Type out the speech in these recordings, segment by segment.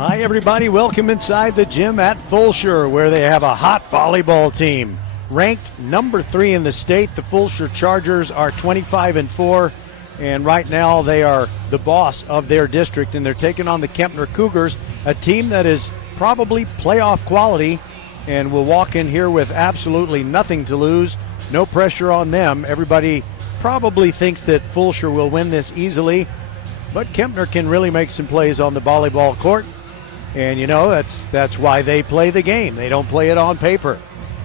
Hi, everybody. Welcome inside the gym at Fulshear, where they have a hot volleyball team. Ranked number 3 in the state, the Fulshear Chargers are 25-4, and right now they are the boss of their district, and they're taking on the Kempner Cougars, a team that is probably playoff quality and will walk in here with absolutely nothing to lose. No pressure on them. Everybody probably thinks that Fulshear will win this easily, but Kempner can really make some plays on the volleyball court. And, you know, that's why they play the game. They don't play it on paper.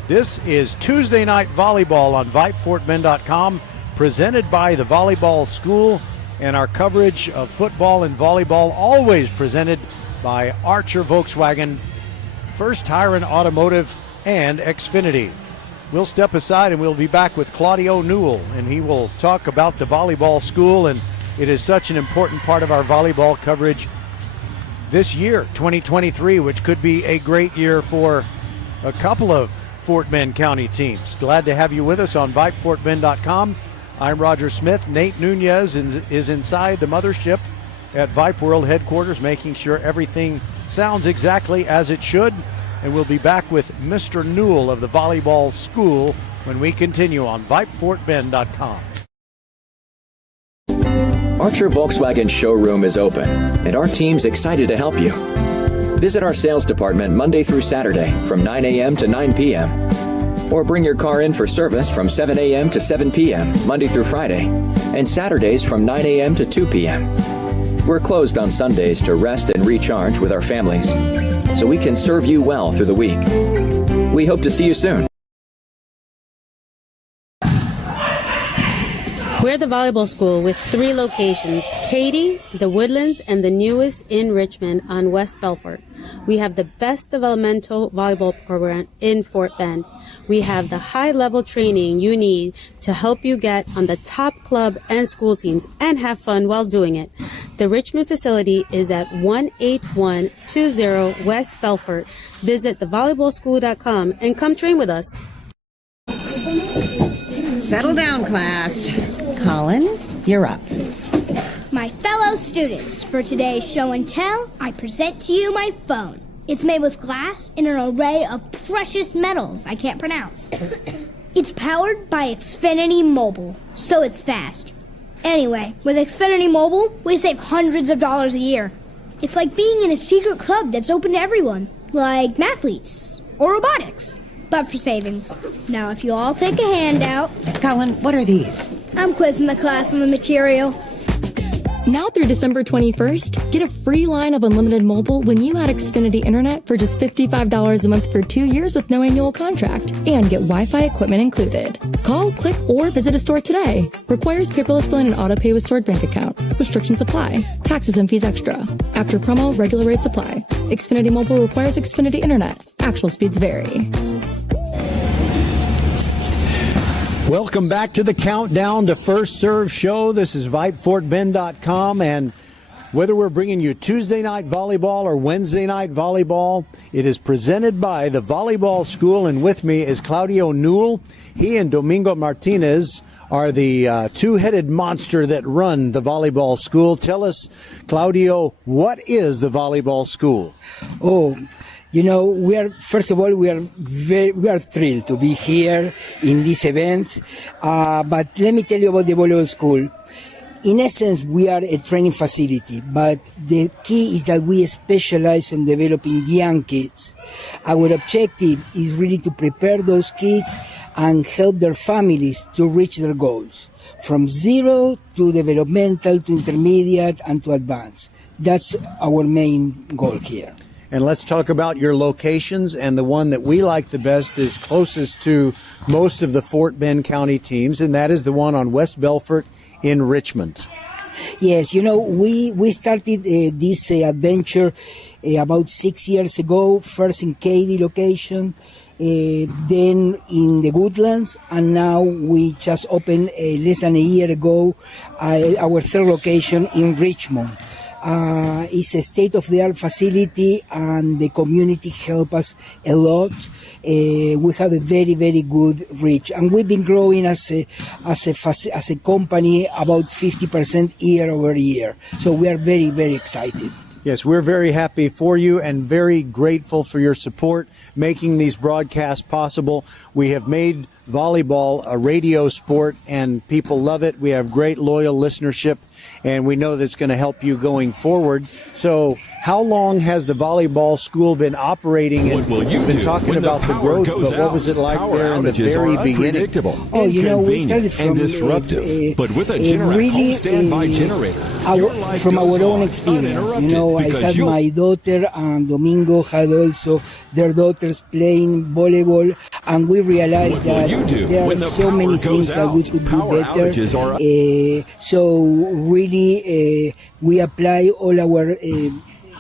This is Tuesday Night Volleyball on VypeFortBend.com, presented by the Volleyball School, and our coverage of football and volleyball always presented by Archer Volkswagen, First Tire and Automotive, and Xfinity. We'll step aside and we'll be back with Claudio Newell, and he will talk about the Volleyball School, and it is such an important part of our volleyball coverage this year, 2023, which could be a great year for a couple of Fort Bend County teams. Glad to have you with us on VypeFortBend.com. I'm Roger Smith. Nate Nunez is inside the mothership at Vype World headquarters, making sure everything sounds exactly as it should. And we'll be back with Mr. Newell of the Volleyball School when we continue on VypeFortBend.com. Archer Volkswagen showroom is open, and our team's excited to help you. Visit our sales department Monday through Saturday from 9 a.m. to 9 p.m. Or bring your car in for service from 7 a.m. to 7 p.m. Monday through Friday, and Saturdays from 9 a.m. to 2 p.m. We're closed on Sundays to rest and recharge with our families, so we can serve you well through the week. We hope to see you soon. We're the volleyball school with 3 locations: Katy, the Woodlands, and the newest in Richmond on West Belfort. We have the best developmental volleyball program in Fort Bend. We have the high-level training you need to help you get on the top club and school teams and have fun while doing it. The Richmond facility is at 18120 West Belfort. Visit thevolleyballschool.com and come train with us. Settle down, class. Colin, you're up. My fellow students, for today's show and tell, I present to you my phone. It's made with glass and an array of precious metals I can't pronounce. It's powered by Xfinity Mobile, so it's fast. Anyway, with Xfinity Mobile, we save hundreds of dollars a year. It's like being in a secret club that's open to everyone, like mathletes or robotics, but for savings. Now, if you all take a handout... Colin, what are these? I'm quizzing the class on the material. Now through December 21st, get a free line of unlimited mobile when you add Xfinity Internet for just $55 a month for 2 years with no annual contract, and get Wi-Fi equipment included. Call, click, or visit a store today. Requires paperless billing and auto pay with stored bank account. Restrictions apply. Taxes and fees extra. After promo, regular rates apply. Xfinity Mobile requires Xfinity Internet. Actual speeds vary. Welcome back to the Countdown to First Serve show. This is VypeFortBend.com, and whether we're bringing you Tuesday night volleyball or Wednesday night volleyball, it is presented by the Volleyball School, and with me is Claudio Newell. He and Domingo Martinez are the two-headed monster that run the Volleyball School. Tell us, Claudio, what is the Volleyball School? Oh, you know, we are thrilled to be here in this event. But let me tell you about the volleyball school. In essence, we are a training facility, but the key is that we specialize in developing young kids. Our objective is really to prepare those kids and help their families to reach their goals, from zero to developmental to intermediate and to advanced. That's our main goal here. And let's talk about your locations, and the one that we like the best is closest to most of the Fort Bend County teams, and that is the one on West Belfort in Richmond. Yes, you know, we started this adventure about 6 years ago, first in Katy location, then in the Woodlands, and now we just opened less than a year ago our third location in Richmond. It's a state-of-the-art facility, and the community help us a lot. We have a very, very good reach, and we've been growing as a company about 50% year over year. So we are very, very excited. Yes, we're very happy for you and very grateful for your support making these broadcasts possible. We have made volleyball a radio sport and people love it. We have great loyal listenership and we know that's going to help you going forward. So how long has the volleyball school been operating? And What will you we've been do talking when the about the power growth, goes but what was it out? like Power there in the outages very are beginning? unpredictable, We started inconvenient, from and disruptive. But with a Generac really, home standby generator, your life from goes our own on experience. uninterrupted I because had you'll my daughter and Domingo had also their daughters playing volleyball, and we realized What will that you do there when are the so power many goes things that we out? could do Power better. outages are So really, we apply all our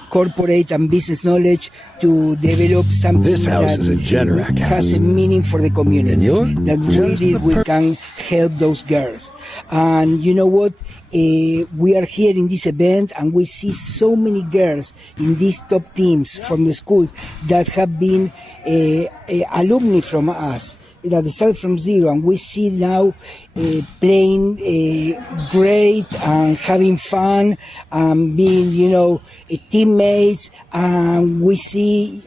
corporate and business knowledge to develop something This house that is a Generac house. has a meaning for the community. And you're that just really the we can help those girls. And you know what? We are here in this event and we see so many girls in these top teams from the school that have been alumni from us, that start from zero, and we see now playing great and having fun and being, teammates, and we see,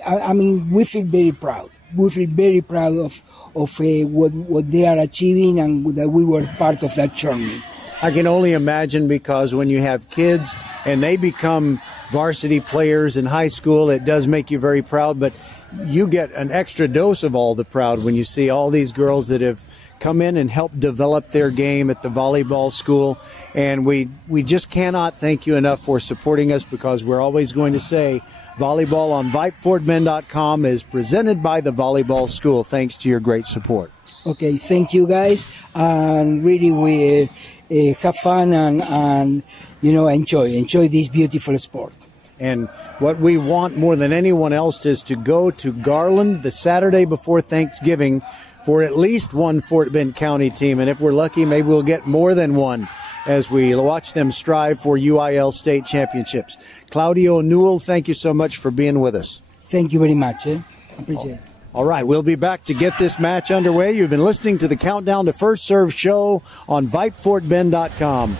we feel very proud. We feel very proud of what they are achieving and that we were part of that journey. I can only imagine, because when you have kids and they become varsity players in high school, it does make you very proud, but you get an extra dose of all the proud when you see all these girls that have come in and helped develop their game at the volleyball school. And we just cannot thank you enough for supporting us, because we're always going to say volleyball on VypeFortBend.com is presented by the volleyball school, thanks to your great support. Okay, thank you guys, and really we have fun and enjoy this beautiful sport. And what we want more than anyone else is to go to Garland the Saturday before Thanksgiving for at least one Fort Bend County team. And if we're lucky, maybe we'll get more than one as we watch them strive for UIL state championships. Claudio Newell, thank you so much for being with us. Thank you very much. Appreciate it. All right, we'll be back to get this match underway. You've been listening to the Countdown to First Serve show on VypeFortBend.com.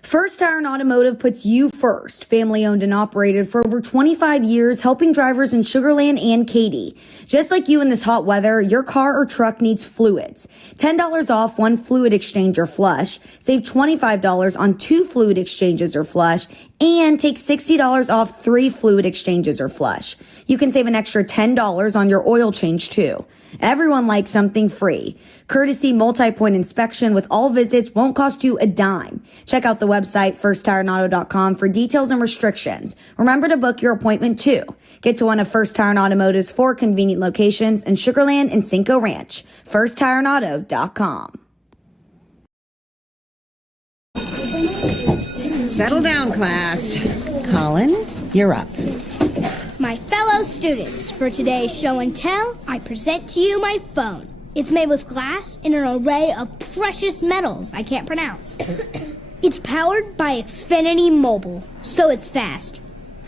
First Tire and Automotive puts you first. Family owned and operated for over 25 years, helping drivers in Sugar Land and Katy. Just like you in this hot weather, your car or truck needs fluids. $10 off one fluid exchange or flush. Save $25 on 2 fluid exchanges or flush. And take $60 off 3 fluid exchanges or flush. You can save an extra $10 on your oil change too. Everyone likes something free. Courtesy multi-point inspection with all visits won't cost you a dime. Check out the website firsttireandauto.com for details and restrictions. Remember to book your appointment too. Get to one of First Tire and Automotive's 4 convenient locations in Sugar Land and Cinco Ranch. firsttireandauto.com. Settle down, class. Colin, you're up. My fellow students, for today's show and tell, I present to you my phone. It's made with glass and an array of precious metals I can't pronounce. It's powered by Xfinity Mobile, so it's fast.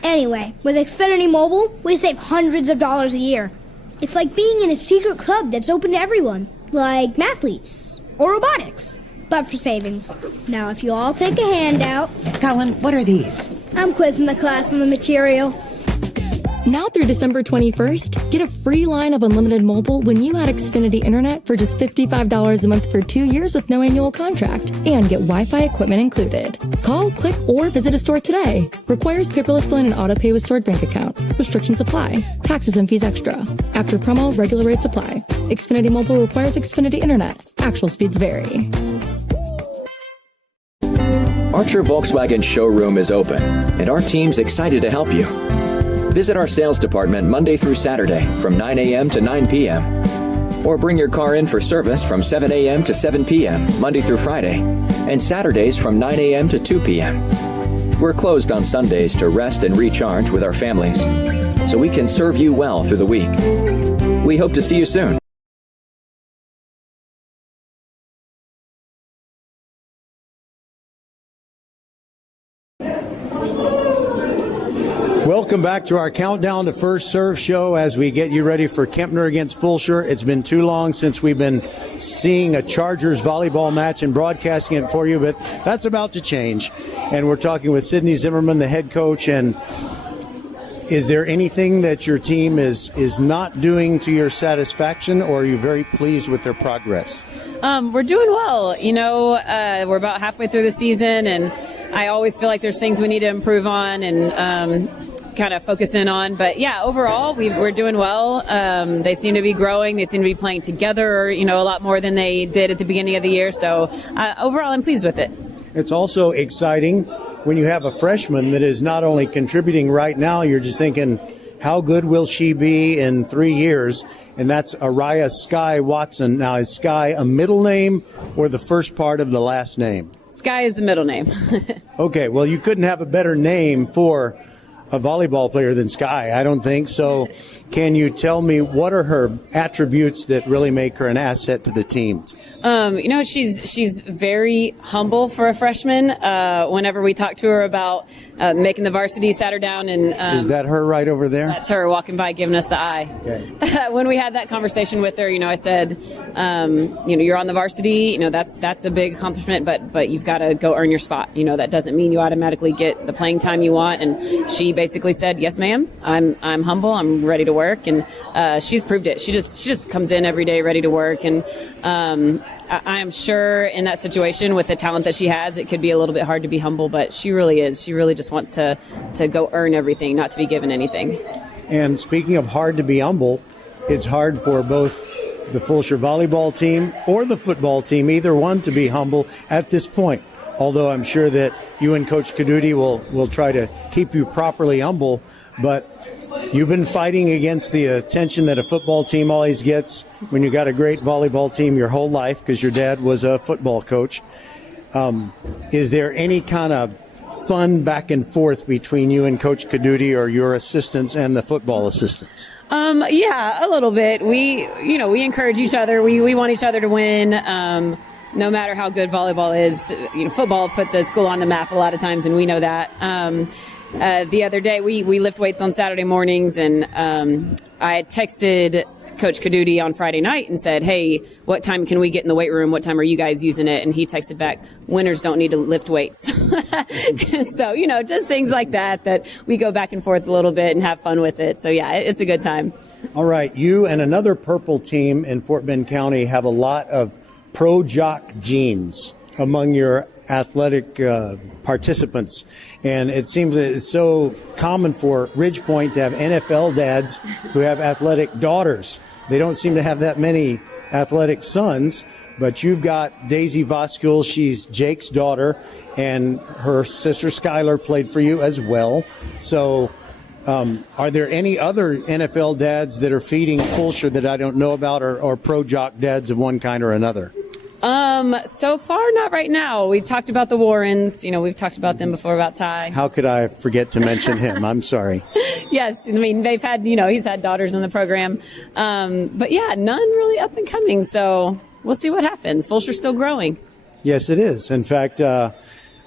Anyway, with Xfinity Mobile, we save hundreds of dollars a year. It's like being in a secret club that's open to everyone, like mathletes or robotics, but for savings. Now, if you all take a handout. Colin, what are these? I'm quizzing the class on the material. Now through December 21st, get a free line of unlimited mobile when you add Xfinity Internet for just $55 a month for 2 years with no annual contract, and get Wi-Fi equipment included. Call, click, or visit a store today. Requires paperless billing and auto pay with stored bank account. Restrictions apply. Taxes and fees extra. After promo, regular rates apply. Xfinity Mobile requires Xfinity Internet. Actual speeds vary. Archer Volkswagen showroom is open, and our team's excited to help you. Visit our sales department Monday through Saturday from 9 a.m. to 9 p.m. Or bring your car in for service from 7 a.m. to 7 p.m. Monday through Friday, and Saturdays from 9 a.m. to 2 p.m. We're closed on Sundays to rest and recharge with our families, so we can serve you well through the week. We hope to see you soon. Welcome back to our Countdown to First Serve show as we get you ready for Kempner against Fulshear. It's been too long since we've been seeing a Chargers volleyball match and broadcasting it for you, but that's about to change. And we're talking with Sydney Zimmerman, the head coach. And is there anything that your team is not doing to your satisfaction, or are you very pleased with their progress? We're doing well. We're about halfway through the season, and I always feel like there's things we need to improve on and kind of focus in on. But yeah, overall, we're doing well. They seem to be growing. They seem to be playing together, a lot more than they did at the beginning of the year. So overall, I'm pleased with it. It's also exciting when you have a freshman that is not only contributing right now, you're just thinking, how good will she be in 3 years? And that's Araya Sky Watson. Now, is Sky a middle name or the first part of the last name? Sky is the middle name. Okay, well, you couldn't have a better name for a volleyball player than Sky, I don't think. So can you tell me what are her attributes that really make her an asset to the team? She's very humble for a freshman. Whenever we talk to her about making the varsity, sat her down and is that her right over there? That's her walking by, giving us the eye. Okay. When we had that conversation with her, I said, you're on the varsity. That's a big accomplishment, but you've got to go earn your spot. That doesn't mean you automatically get the playing time you want. And she basically said, yes, ma'am. I'm humble. I'm ready to work, and she's proved it. She just comes in every day ready to work, and I am sure in that situation with the talent that she has, it could be a little bit hard to be humble, but she really is. She really just wants to go earn everything, not to be given anything. And speaking of hard to be humble, it's hard for both the Fulshear volleyball team or the football team, either one, to be humble at this point. Although I'm sure that you and Coach Caduti will try to keep you properly humble, but you've been fighting against the attention that a football team always gets when you got a great volleyball team your whole life because your dad was a football coach. Is there any kind of fun back and forth between you and Coach Caduti or your assistants and the football assistants? Yeah, a little bit. We encourage each other. We want each other to win. No matter how good volleyball is, football puts a school on the map a lot of times, and we know that. The other day, we lift weights on Saturday mornings, and I had texted Coach Caduti on Friday night and said, hey, what time can we get in the weight room? What time are you guys using it? And he texted back, winners don't need to lift weights. So, just things like that we go back and forth a little bit and have fun with it. So, yeah, it's a good time. All right. You and another purple team in Fort Bend County have a lot of pro jock genes among your athletic participants, and it seems that it's so common for Ridge Point to have NFL dads who have athletic daughters. They don't seem to have that many athletic sons, but you've got Daisy Voskul. She's Jake's daughter, and her sister Skylar played for you as well. So are there any other NFL dads that are feeding Fulshear that I don't know about, or pro jock dads of one kind or another? So far, not right now. We talked about the Warrens. We've talked about them before, about Ty. How could I forget to mention him? I'm sorry. Yes. They've had, he's had daughters in the program. But yeah, none really up and coming. So we'll see what happens. Fulshear's still growing. Yes, it is. In fact, I'm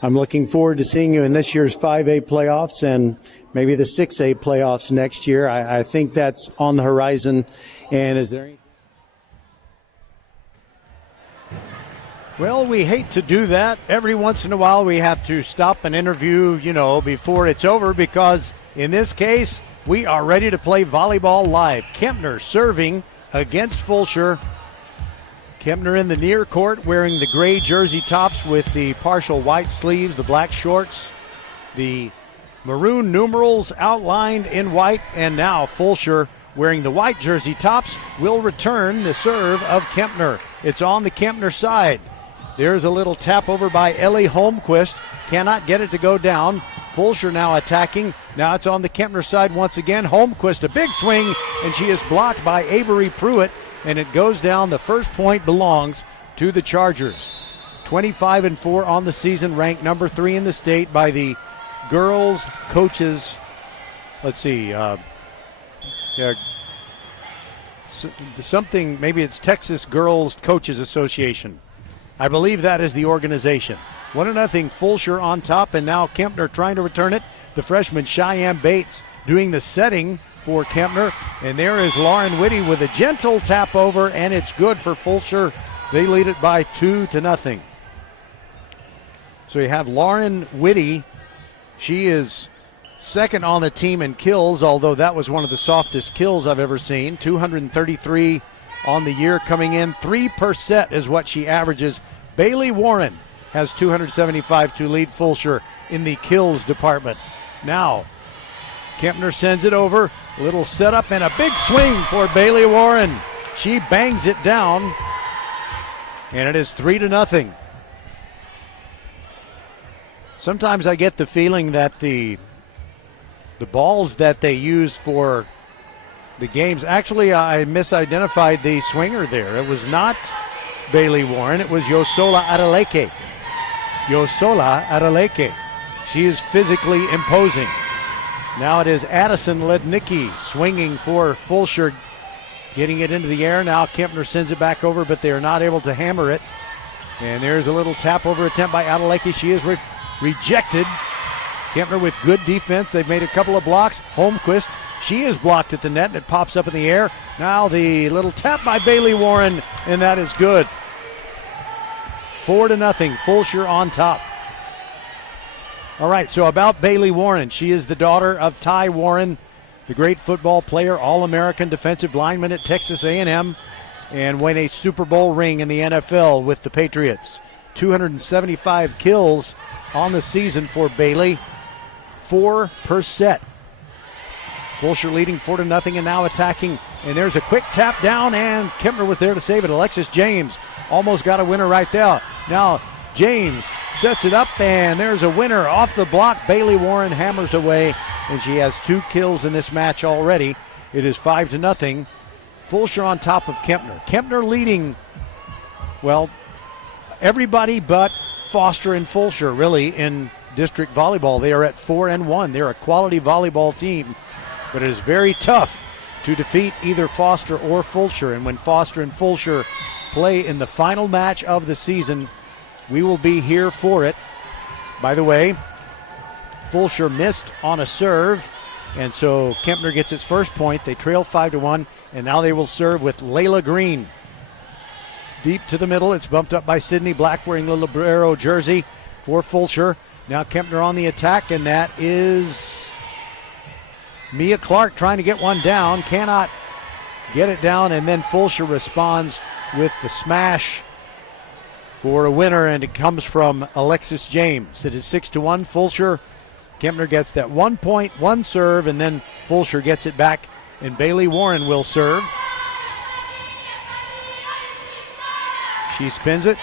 looking forward to seeing you in this year's 5A playoffs and maybe the 6A playoffs next year. I think that's on the horizon. And is there any... Well, we hate to do that. Every once in a while we have to stop an interview, before it's over, because in this case, we are ready to play volleyball live. Kempner serving against Fulshear. Kempner in the near court wearing the gray jersey tops with the partial white sleeves, the black shorts, the maroon numerals outlined in white, and now Fulshear wearing the white jersey tops will return the serve of Kempner. It's on the Kempner side. There's a little tap over by Ellie Holmquist. Cannot get it to go down. Fulshear now attacking. Now it's on the Kempner side once again. Holmquist, a big swing, and she is blocked by Avery Pruitt, and it goes down. The first point belongs to the Chargers. 25-4 on the season, ranked number 3 in the state by the girls coaches. Let's see. Something, maybe it's Texas Girls Coaches Association. I believe that is the organization. 1-0 Fulshear on top, and now Kempner trying to return it the freshman Cheyenne Bates doing the setting for Kempner. And there is Lauren Whitty with a gentle tap over, and it's good for Fulshear. They lead it by 2-0. So you have Lauren Whitty. She is second on the team in kills, although that was one of the softest kills I've ever seen. 233 on the year coming in. 3 per set is what she averages. Bailey Warren has 275 to lead Fulshear in the kills department. Now, Kempner sends it over. Little setup and a big swing for Bailey Warren. She bangs it down, and it is 3-0. Sometimes I get the feeling that the balls that they use for the games, actually I misidentified the swinger there. It was not Bailey Warren, it was Yosola Adeleke. Yosola Adeleke. She is physically imposing. Now it is Addison Lednicki swinging for Fulshear, getting it into the air. Now Kempner sends it back over, but they are not able to hammer it. And there's a little tap over attempt by Adeleke. She is rejected. Kempner with good defense. They've made a couple of blocks. Holmquist, she is blocked at the net, and it pops up in the air. Now the little tap by Bailey Warren, and that is good. 4-0, Fulshear on top. All right, so about Bailey Warren. She is the daughter of Ty Warren, the great football player, All-American defensive lineman at Texas A&M, and won a Super Bowl ring in the NFL with the Patriots. 275 kills on the season for Bailey. 4 per set. Fulshear leading 4-0 and now attacking. And there's a quick tap down, and Kempner was there to save it. Alexis James almost got a winner right there. Now James sets it up, and there's a winner off the block. Bailey Warren hammers away, and she has 2 kills in this match already. It is 5-0. Fulshear on top of Kempner. Kempner leading, well, everybody but Foster and Fulshear really in district volleyball. They are at 4-1. They're a quality volleyball team, but it is very tough to defeat either Foster or Fulshear. And when Foster and Fulshear play in the final match of the season, we will be here for it. By the way, Fulshear missed on a serve, and so Kempner gets its first point. They trail 5-1, and now they will serve with Layla Green. Deep to the middle, it's bumped up by Sydney Black wearing the libero jersey for Fulshear. Now Kempner on the attack, and that is Mia Clark trying to get one down, cannot get it down, and then Fulshear responds with the smash for a winner, and it comes from Alexis James. It is 6-1, Fulshear. Kempner gets that 1 point, 1 serve, and then Fulshear gets it back, and Bailey Warren will serve. She spins it.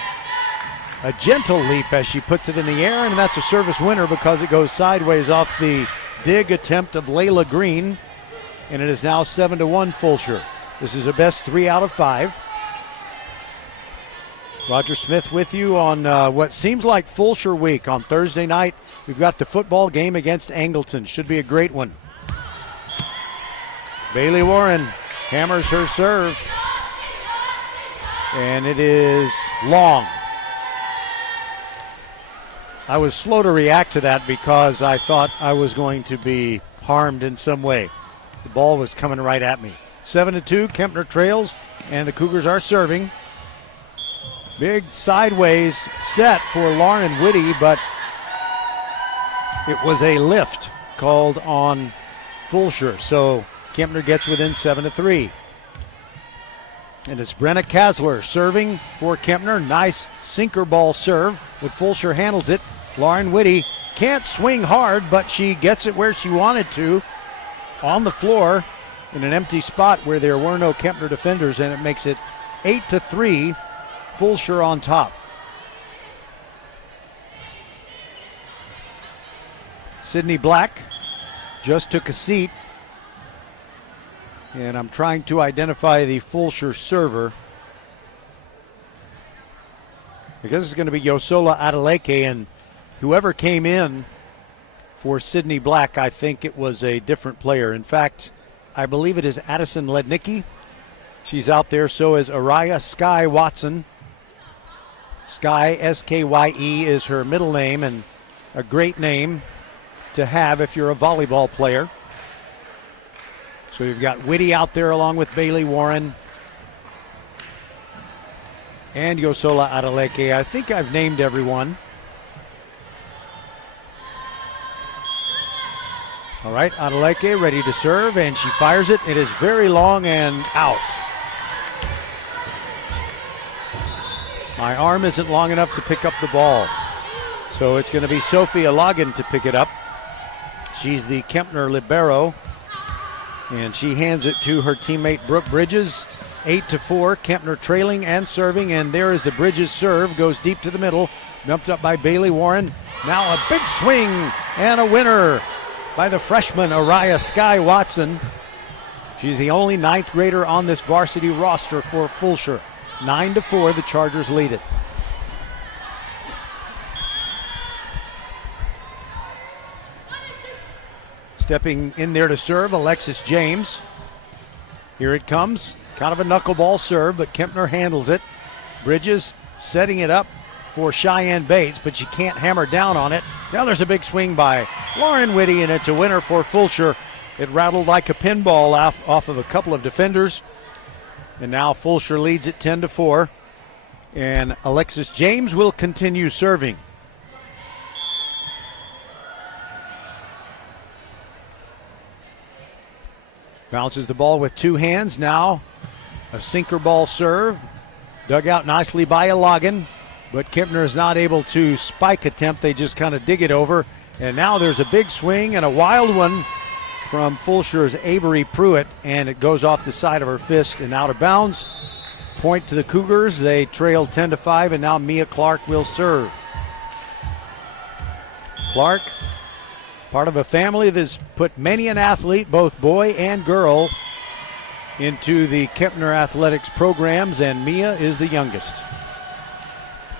A gentle leap as she puts it in the air, and that's a service winner because it goes sideways off the dig attempt of Layla Green, and it is now 7-1 Fulshear. This is a best 3 out of 5. Roger Smith with you on what seems like Fulshear week. On Thursday night, we've got the football game against Angleton. Should be a great one. Bailey Warren hammers her serve, and it is long. I was slow to react to that because I thought I was going to be harmed in some way. The ball was coming right at me. 7-2, Kempner trails, and the Cougars are serving. Big sideways set for Lauren Whitty, but it was a lift called on Fulshear. So Kempner gets within 7-3. And it's Brenna Kasler serving for Kempner. Nice sinker ball serve, but Fulshear handles it. Lauren Whitty can't swing hard, but she gets it where she wanted to on the floor in an empty spot where there were no Kempner defenders, and it makes it 8-3. Fulshear on top. Sydney Black just took a seat, and I'm trying to identify the Fulshear server because it's going to be Yosola Adeleke, and whoever came in for Sydney Black, I think it was a different player. In fact, I believe it is Addison Lednicki. She's out there, so is Araya Sky Watson. Sky, S-K-Y-E, is her middle name, and a great name. to have if you're a volleyball player. So you've got Whitty out there along with Bailey Warren and Yosola Adeleke. I think I've named everyone. All right, Adeleke ready to serve, and she fires it. It is very long and out. My arm isn't long enough to pick up the ball. So it's going to be Sophia Logan to pick it up. She's the Kempner libero. And she hands it to her teammate Brooke Bridges. 8-4, Kempner trailing and serving. And there is the Bridges serve. Goes deep to the middle. Dumped up by Bailey Warren. Now a big swing and a winner by the freshman Araya Sky Watson. She's the only ninth grader on this varsity roster for Fulshear. 9-4, the Chargers lead it. Stepping in there to serve, Alexis James. Here it comes. Kind of a knuckleball serve, but Kempner handles it. Bridges setting it up for Cheyenne Bates, but she can't hammer down on it. Now there's a big swing by Lauren Whitty, and it's a winner for Fulshear. It rattled like a pinball off of a couple of defenders. And now Fulshear leads it 10-4. And Alexis James will continue serving. Bounces the ball with two hands. Now a sinker ball serve. Dug out nicely by Logan. But Kempner is not able to spike attempt. They just kind of dig it over. And now there's a big swing and a wild one from Fulshear's Avery Pruitt. And it goes off the side of her fist and out of bounds. Point to the Cougars. They trail 10-5, and now Mia Clark will serve. Clark, part of a family that's put many an athlete, both boy and girl, into the Kempner athletics programs, and Mia is the youngest.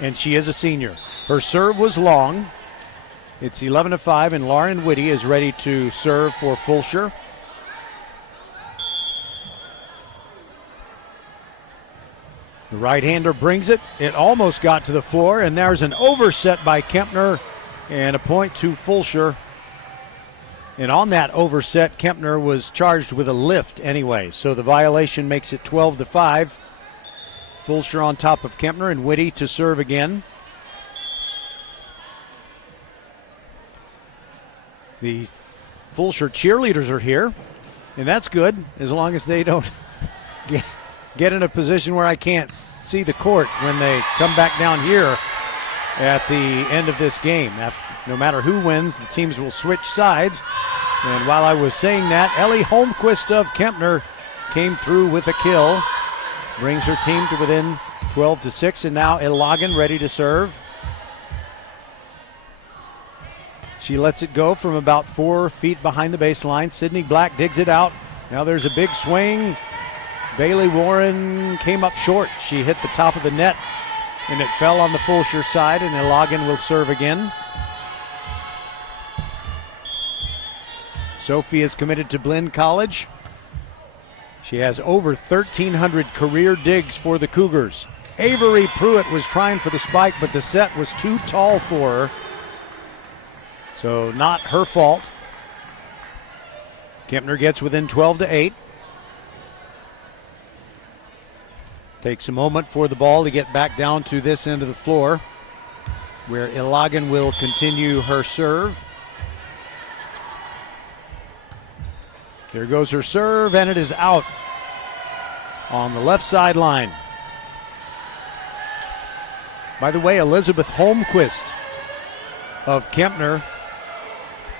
And she is a senior. Her serve was long. It's 11-5, and Lauren Whitty is ready to serve for Fulshear. The right-hander brings it. It almost got to the floor, and there's an overset by Kempner, and a point to Fulshear. And on that overset, Kempner was charged with a lift anyway, so the violation makes it 12-5. Fulshear on top of Kempner, and Whitty to serve again. The Fulshear cheerleaders are here, and that's good as long as they don't get in a position where I can't see the court when they come back down here at the end of this game. No matter who wins, the teams will switch sides. And while I was saying that, Ellie Holmquist of Kempner came through with a kill. Brings her team to within 12-6, and now Logan ready to serve. She lets it go from about 4 feet behind the baseline. Sydney Black digs it out. Now there's a big swing. Bailey Warren came up short. She hit the top of the net, and it fell on the Fulshear side, and Logan will serve again. Sophie is committed to Blinn College. She has over 1,300 career digs for the Cougars. Avery Pruitt was trying for the spike, but the set was too tall for her. So not her fault. Kempner gets within 12-8. Takes a moment for the ball to get back down to this end of the floor, where Logan will continue her serve. Here goes her serve, and it is out on the left sideline. By the way, Elizabeth Holmquist of Kempner,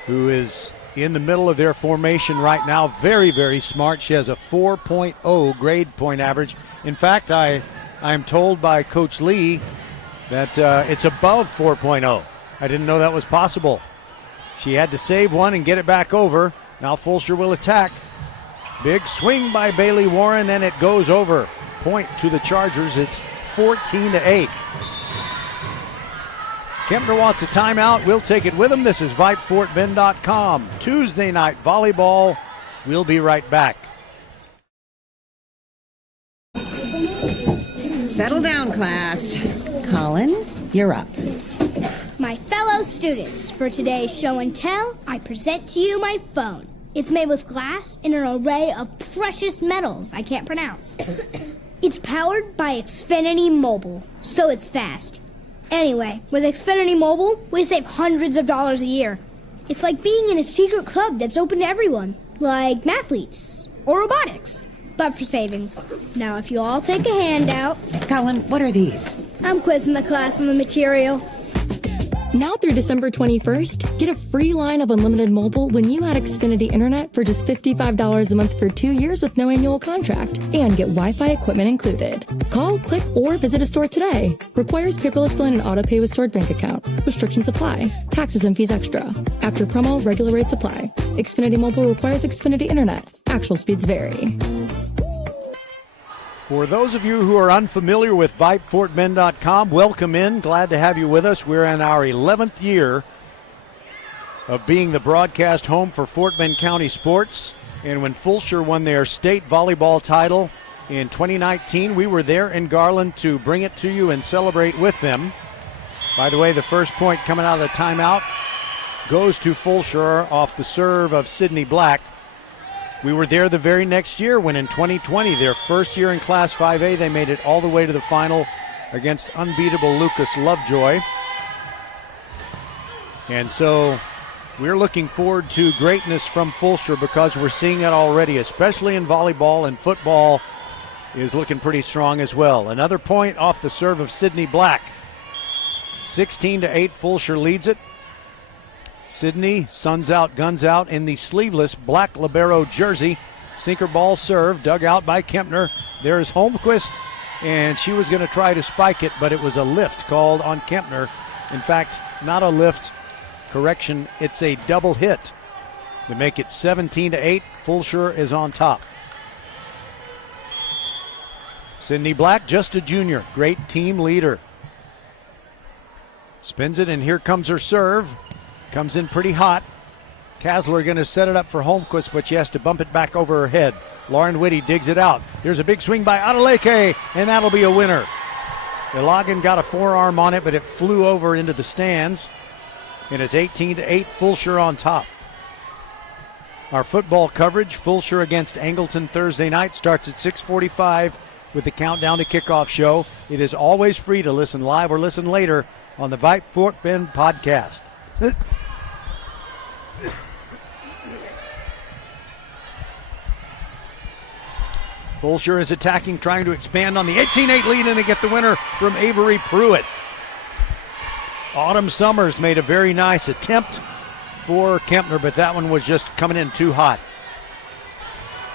who is in the middle of their formation right now, very, very smart. She has a 4.0 grade point average. In fact, I'm told by Coach Lee that it's above 4.0. I didn't know that was possible. She had to save one and get it back over. Now Fulshear will attack. Big swing by Bailey Warren, and it goes over. Point to the Chargers. It's 14-8. Kempner wants a timeout. We'll take it with him. This is VypeFortBend.com. Tuesday night volleyball. We'll be right back. Settle down, class. Colin, you're up. My fellow students, for today's show and tell, I present to you my phone. It's made with glass and an array of precious metals I can't pronounce. It's powered by Xfinity Mobile, so it's fast. Anyway, with Xfinity Mobile, we save hundreds of dollars a year. It's like being in a secret club that's open to everyone, like mathletes or robotics, but for savings. Now, if you all take a handout... Colin, what are these? I'm quizzing the class on the material. Now through December 21st, get a free line of unlimited mobile when you add Xfinity Internet for just $55 a month for 2 years with no annual contract, and get Wi-Fi equipment included. Call, click, or visit a store today. Requires paperless billing and auto pay with stored bank account. Restrictions apply. Taxes and fees extra. After promo, regular rates apply. Xfinity Mobile requires Xfinity Internet. Actual speeds vary. For those of you who are unfamiliar with VypeFortBend.com, welcome in. Glad to have you with us. We're in our 11th year of being the broadcast home for Fort Bend County sports. And when Fulshear won their state volleyball title in 2019, we were there in Garland to bring it to you and celebrate with them. By the way, the first point coming out of the timeout goes to Fulshear off the serve of Sydney Black. We were there the very next year when in 2020, their first year in Class 5A, they made it all the way to the final against unbeatable Lucas Lovejoy. And so we're looking forward to greatness from Fulshear because we're seeing it already, especially in volleyball, and football is looking pretty strong as well. Another point off the serve of Sydney Black. 16-8, Fulshear leads it. Sydney, suns out, guns out in the sleeveless black libero jersey. Sinker ball serve, dug out by Kempner. There's Holmquist, and she was going to try to spike it, but it was a lift called on Kempner. In fact, not a lift. Correction, it's a double hit to make it 17-8. Fulshear is on top. Sydney Black, just a junior, great team leader. Spins it, and here comes her serve. Comes in pretty hot. Kasler going to set it up for Holmquist, but she has to bump it back over her head. Lauren Whitty digs it out. Here's a big swing by Adeleke, and that'll be a winner. Ilagan got a forearm on it, but it flew over into the stands. And it's 18-8, Fulshear on top. Our football coverage, Fulshear against Angleton Thursday night, starts at 6:45 with the Countdown to Kickoff show. It is always free to listen live or listen later on the Vype Fort Bend podcast. Fulshear is attacking, trying to expand on the 18-8 lead, and they get the winner from Avery Pruitt. Autumn Summers made a very nice attempt for Kempner, but that one was just coming in too hot.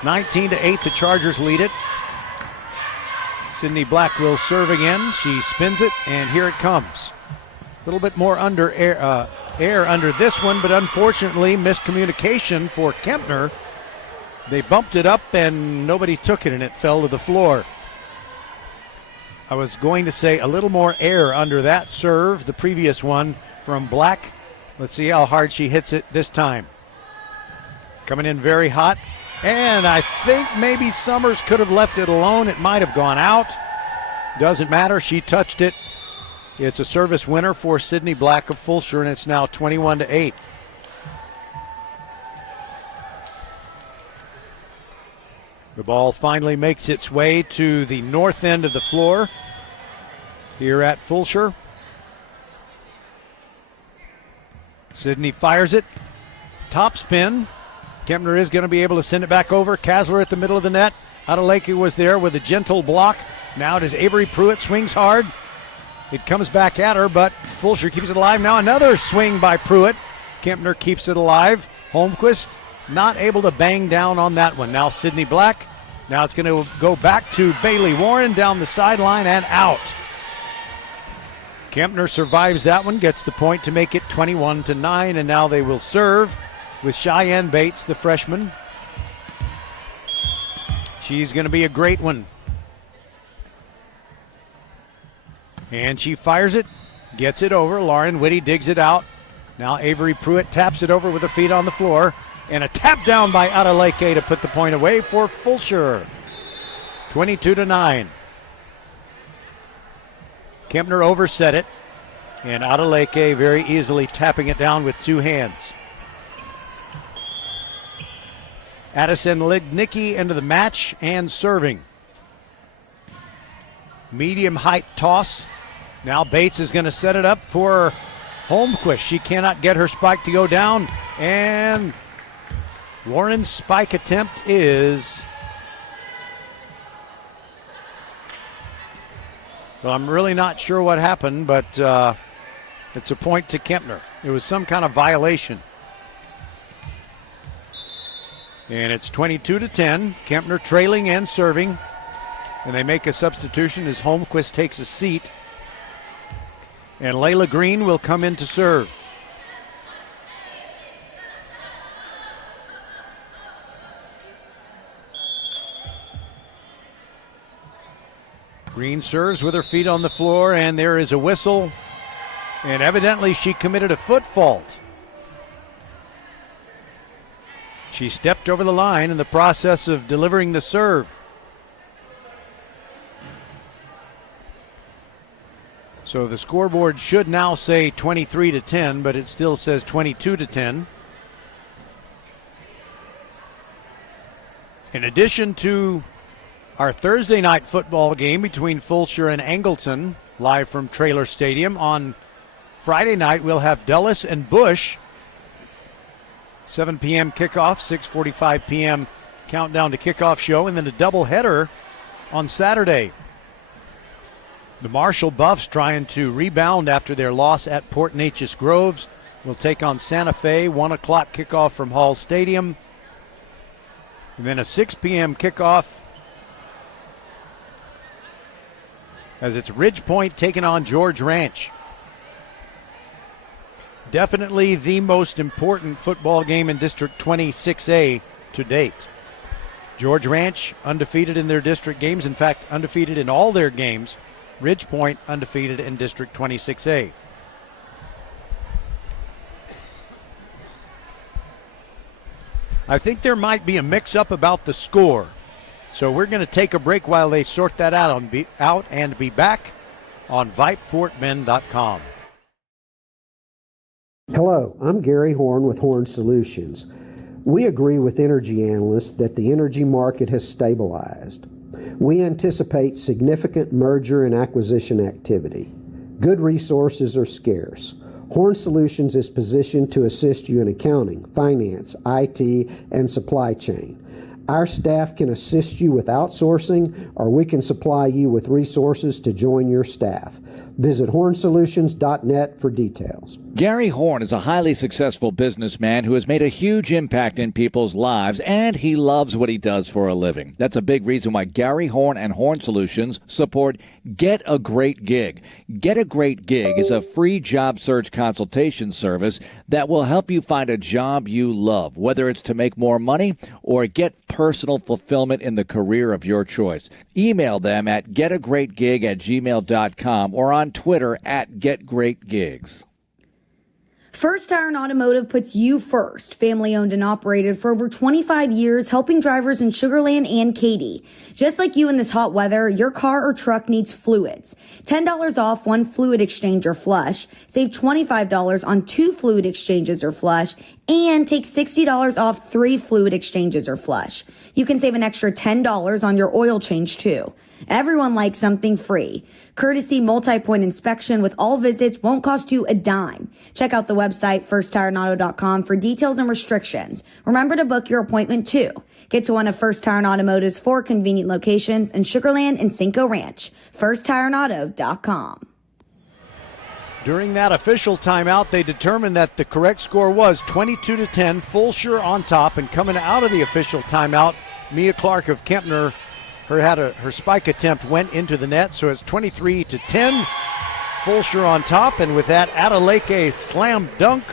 19-8, the Chargers lead it. Sydney Black will serve again. She spins it, and here it comes. A little bit more under air under this one, but unfortunately miscommunication for Kempner. They bumped it up and nobody took it, and it fell to the floor. I was going to say a little more air under that serve, the previous one from Black. Let's see how hard she hits it this time. Coming in very hot, and I think maybe Summers could have left it alone. It might have gone out. Doesn't matter, she touched it. It's a service winner for Sydney Black of Fulshear, and it's now 21-8. The ball finally makes its way to the north end of the floor here at Fulshear. Sydney fires it. Top spin. Kempner is going to be able to send it back over. Kasler at the middle of the net. Adeleke was there with a gentle block. Now it is Avery Pruitt, swings hard. It comes back at her, but Fulshear keeps it alive. Now another swing by Pruitt. Kempner keeps it alive. Holmquist not able to bang down on that one. Now Sydney Black. Now it's going to go back to Bailey Warren down the sideline and out. Kempner survives that one, gets the point to make it 21-9, and now they will serve with Cheyenne Bates, the freshman. She's going to be a great one. And she fires it, gets it over. Lauren Whitty digs it out. Now Avery Pruitt taps it over with her feet on the floor. And a tap down by Adeleke to put the point away for Fulshear. 22-9. Kempner overset it. And Adeleke very easily tapping it down with two hands. Addison Lignicki into the match and serving. Medium height toss. Now Bates is going to set it up for Holmquist. She cannot get her spike to go down. And Warren's spike attempt is... Well, I'm really not sure what happened, but it's a point to Kempner. It was some kind of violation. And it's 22-10. Kempner trailing and serving. And they make a substitution as Holmquist takes a seat. And Layla Green will come in to serve. Green serves with her feet on the floor, and there is a whistle. And evidently she committed a foot fault. She stepped over the line in the process of delivering the serve. So the scoreboard should now say 23-10, but it still says 22-10. In addition to our Thursday night football game between Fulshear and Angleton, live from Traylor Stadium, on Friday night we'll have Dulles and Bush. 7 p.m. kickoff, 6:45 p.m. countdown to kickoff show, and then a doubleheader on Saturday. The Marshall Buffs, trying to rebound after their loss at Port Neches Groves, will take on Santa Fe, 1 o'clock kickoff from Hall Stadium. And then a 6 p.m. kickoff as it's Ridge Point taking on George Ranch. Definitely the most important football game in District 26A to date. George Ranch undefeated in their district games, in fact, undefeated in all their games. Ridge Point undefeated in District 26A. I think there might be a mix-up about the score. So we're going to take a break while they sort that out and be back on VypeFortBend.com. Hello, I'm Gary Horn with Horn Solutions. We agree with energy analysts that the energy market has stabilized. We anticipate significant merger and acquisition activity. Good resources are scarce. Horn Solutions is positioned to assist you in accounting, finance, IT, and supply chain. Our staff can assist you with outsourcing, or we can supply you with resources to join your staff. Visit hornsolutions.net for details. Gary Horn is a highly successful businessman who has made a huge impact in people's lives, and he loves what he does for a living. That's a big reason why Gary Horn and Horn Solutions support Get a Great Gig. Get a Great Gig is a free job search consultation service that will help you find a job you love, whether it's to make more money or get personal fulfillment in the career of your choice. Email them at getagreatgig@gmail.com or on Twitter at getgreatgigs. First Iron Automotive puts you first. Family owned and operated for over 25 years, helping drivers in Sugar Land and Katy. Just like you in this hot weather, your car or truck needs fluids. $10 off 1 fluid exchange or flush. Save $25 on 2 fluid exchanges or flush. And take $60 off 3 fluid exchanges or flush. You can save an extra $10 on your oil change too. Everyone likes something free. Courtesy multi-point inspection with all visits won't cost you a dime. Check out the website firsttireandauto.com for details and restrictions. Remember to book your appointment too. Get to one of First Tire and Automotive's 4 convenient locations in Sugar Land and Cinco Ranch. firsttireandauto.com. During that official timeout, they determined that the correct score was 22-10, Fulshear on top, and coming out of the official timeout, Mia Clark of Kempner, her spike attempt went into the net, so it's 23-10, Fulshear on top, and with that Adeleke slam dunk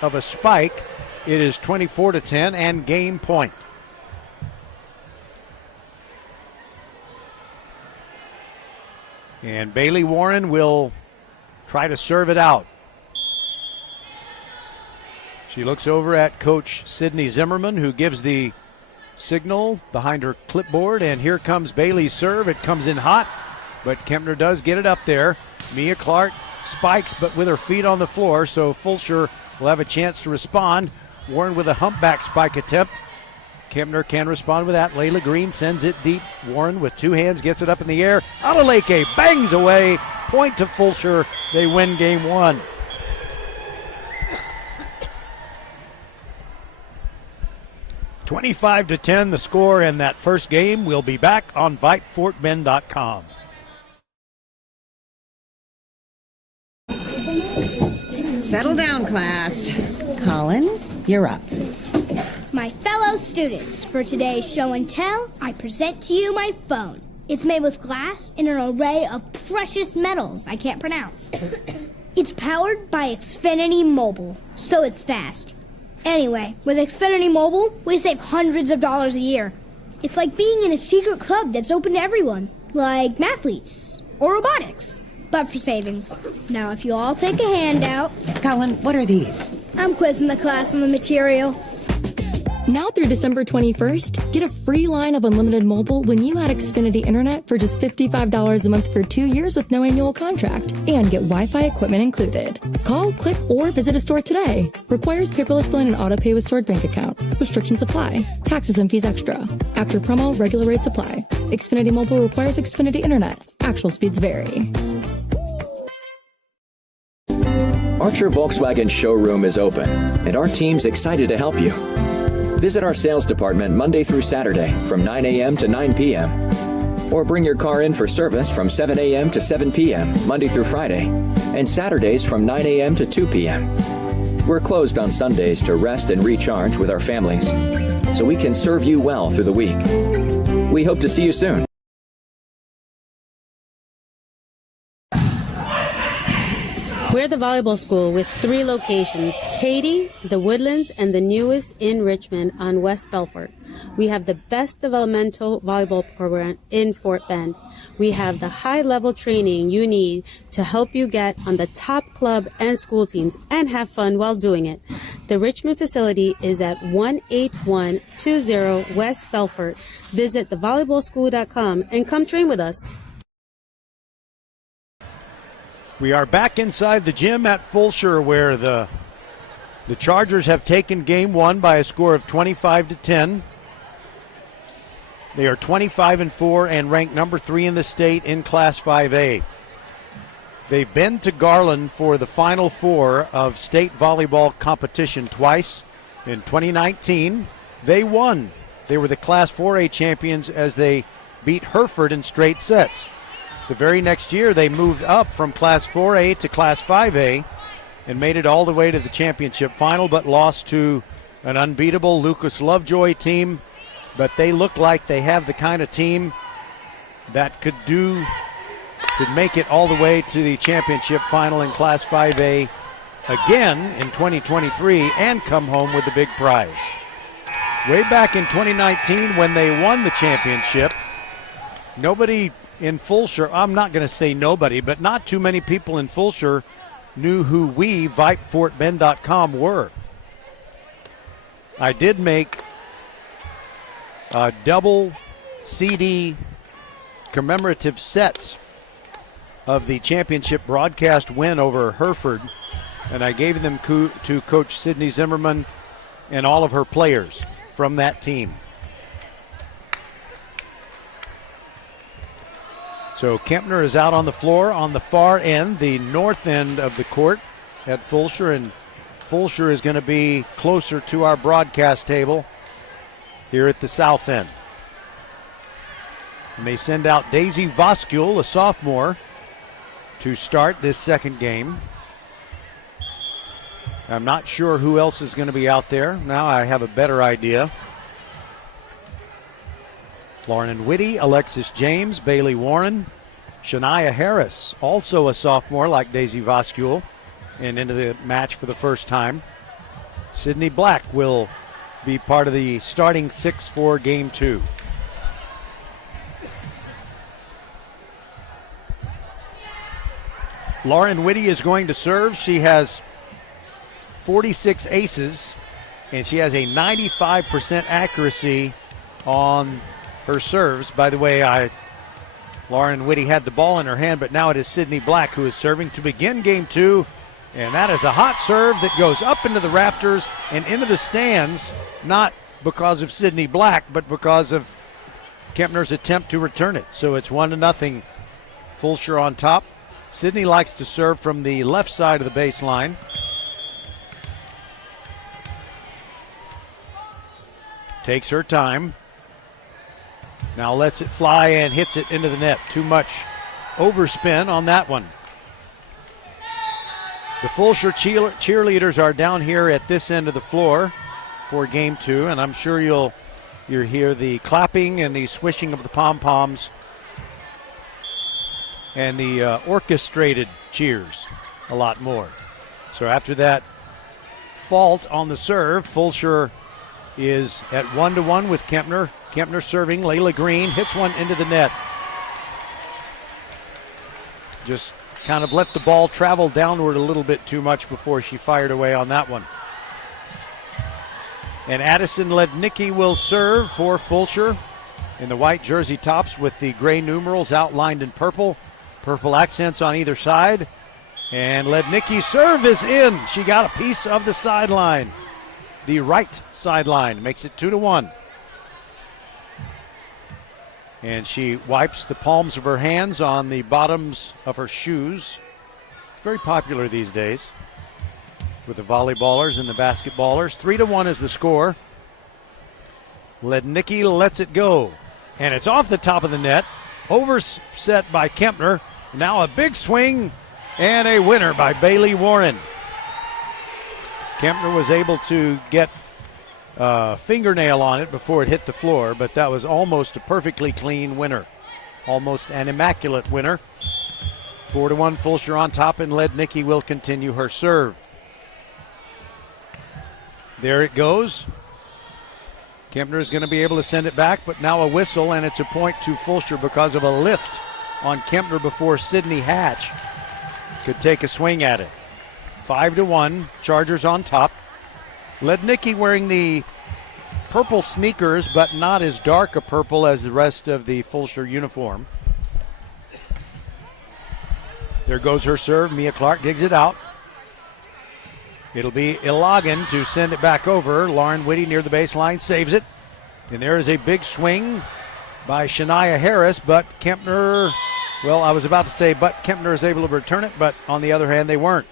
of a spike, it is 24-10 and game point. And Bailey Warren will try to serve it out. She looks over at Coach Sydney Zimmerman, who gives the signal behind her clipboard, and here comes Bailey's serve. It comes in hot, but Kempner does get it up there. Mia Clark spikes, but with her feet on the floor, so Fulshear will have a chance to respond. Warren with a humpback spike attempt. Kempner can respond with that. Layla Green sends it deep. Warren with two hands gets it up in the air. Adeleke bangs away. Point to Fulshear. They win game one. $25-10 the score in that first game. We'll be back on VypeFortBend.com. Settle down, class. Colin, you're up. My fellow students, for today's show and tell, I present to you my phone. It's made with glass and an array of precious metals I can't pronounce. It's powered by Xfinity Mobile, so it's fast. Anyway, with Xfinity Mobile, we save hundreds of dollars a year. It's like being in a secret club that's open to everyone, like mathletes or robotics, but for savings. Now, if you all take a handout... Colin, what are these? I'm quizzing the class on the material. Now through December 21st, get a free line of unlimited mobile when you add Xfinity Internet for just $55 a month for 2 years with no annual contract and get Wi-Fi equipment included. Call, click, or visit a store today. Requires paperless billing and auto pay with stored bank account. Restrictions apply. Taxes and fees extra. After promo, regular rates apply. Xfinity Mobile requires Xfinity Internet. Actual speeds vary. Archer Volkswagen showroom is open, and our team's excited to help you. Visit our sales department Monday through Saturday from 9 a.m. to 9 p.m. Or bring your car in for service from 7 a.m. to 7 p.m. Monday through Friday, and Saturdays from 9 a.m. to 2 p.m. We're closed on Sundays to rest and recharge with our families, so we can serve you well through the week. We hope to see you soon. We're the volleyball school with 3 locations, Katy, the Woodlands, and the newest in Richmond on West Belfort. We have the best developmental volleyball program in Fort Bend. We have the high-level training you need to help you get on the top club and school teams and have fun while doing it. The Richmond facility is at 18120 West Belfort. Visit thevolleyballschool.com and come train with us. We are back inside the gym at Fulshear, where the Chargers have taken game one by a score of 25-10. They are 25-4 and ranked number 3 in the state in Class 5A. They've been to Garland for the Final Four of state volleyball competition twice. In 2019, they won. They were the Class 4A champions as they beat Hereford in straight sets. The very next year, they moved up from Class 4A to Class 5A and made it all the way to the championship final, but lost to an unbeatable Lucas Lovejoy team. But they look like they have the kind of team that could make it all the way to the championship final in Class 5A again in 2023 and come home with the big prize. Way back in 2019 when they won the championship, nobody in Fulshear, I'm not going to say nobody, but not too many people in Fulshear knew who we, VypeFortBend.com, were. I did make double CD commemorative sets of the championship broadcast win over Hereford, and I gave them to Coach Sydney Zimmerman and all of her players from that team. So Kempner is out on the floor on the far end, the north end of the court at Fulshear, and Fulshear is going to be closer to our broadcast table here at the south end. And they send out Daisy Voskul, a sophomore, to start this second game. I'm not sure who else is going to be out there. Now I have a better idea. Lauren Whitty, Alexis James, Bailey Warren, Shania Harris, also a sophomore like Daisy Voskul, and into the match for the first time. Sydney Black will be part of the starting 6 for game 2. Lauren Whitty is going to serve. She has 46 aces, and she has a 95% accuracy on her serves. By the way, I Lauren Whitty had the ball in her hand, but now it is Sydney Black who is serving to begin game 2. And that is a hot serve that goes up into the rafters and into the stands, not because of Sydney Black, but because of Kempner's attempt to return it. So it's 1-0. Fulshear on top. Sydney likes to serve from the left side of the baseline. Takes her time. Now lets it fly and hits it into the net. Too much overspin on that one. The Fulshear cheerleaders are down here at this end of the floor for game 2, and I'm sure you'll hear the clapping and the swishing of the pom-poms and the orchestrated cheers a lot more. So after that fault on the serve, Fulshear is at 1-1 with Kempner. Kempner serving. Layla Green hits one into the net. Just kind of let the ball travel downward a little bit too much before she fired away on that one. And Addison Lednicki will serve for Fulshear in the white jersey tops with the gray numerals outlined in purple. Purple accents on either side. And Lednicki's serve is in. She got a piece of the sideline. The right sideline makes it 2-1. And she wipes the palms of her hands on the bottoms of her shoes. Very popular these days with the volleyballers and the basketballers. 3-1 is the score. Lednicki lets it go. And it's off the top of the net. Overset by Kempner. Now a big swing and a winner by Bailey Warren. Kempner was able to get a fingernail on it before it hit the floor, but that was almost a perfectly clean winner. Almost an immaculate winner. 4-1 Fulshear on top, and Lednicki will continue her serve. There it goes. Kempner is going to be able to send it back, but now a whistle, and it's a point to Fulshear because of a lift on Kempner before Sydney Hatch could take a swing at it. 5-1, Chargers on top. Lednicki wearing the purple sneakers, but not as dark a purple as the rest of the Fulshear uniform. There goes her serve. Mia Clark digs it out. It'll be Ilagan to send it back over. Lauren Whitty near the baseline saves it. And there is a big swing by Shania Harris, but Kempner, well, I was about to say, but Kempner is able to return it, but on the other hand, they weren't.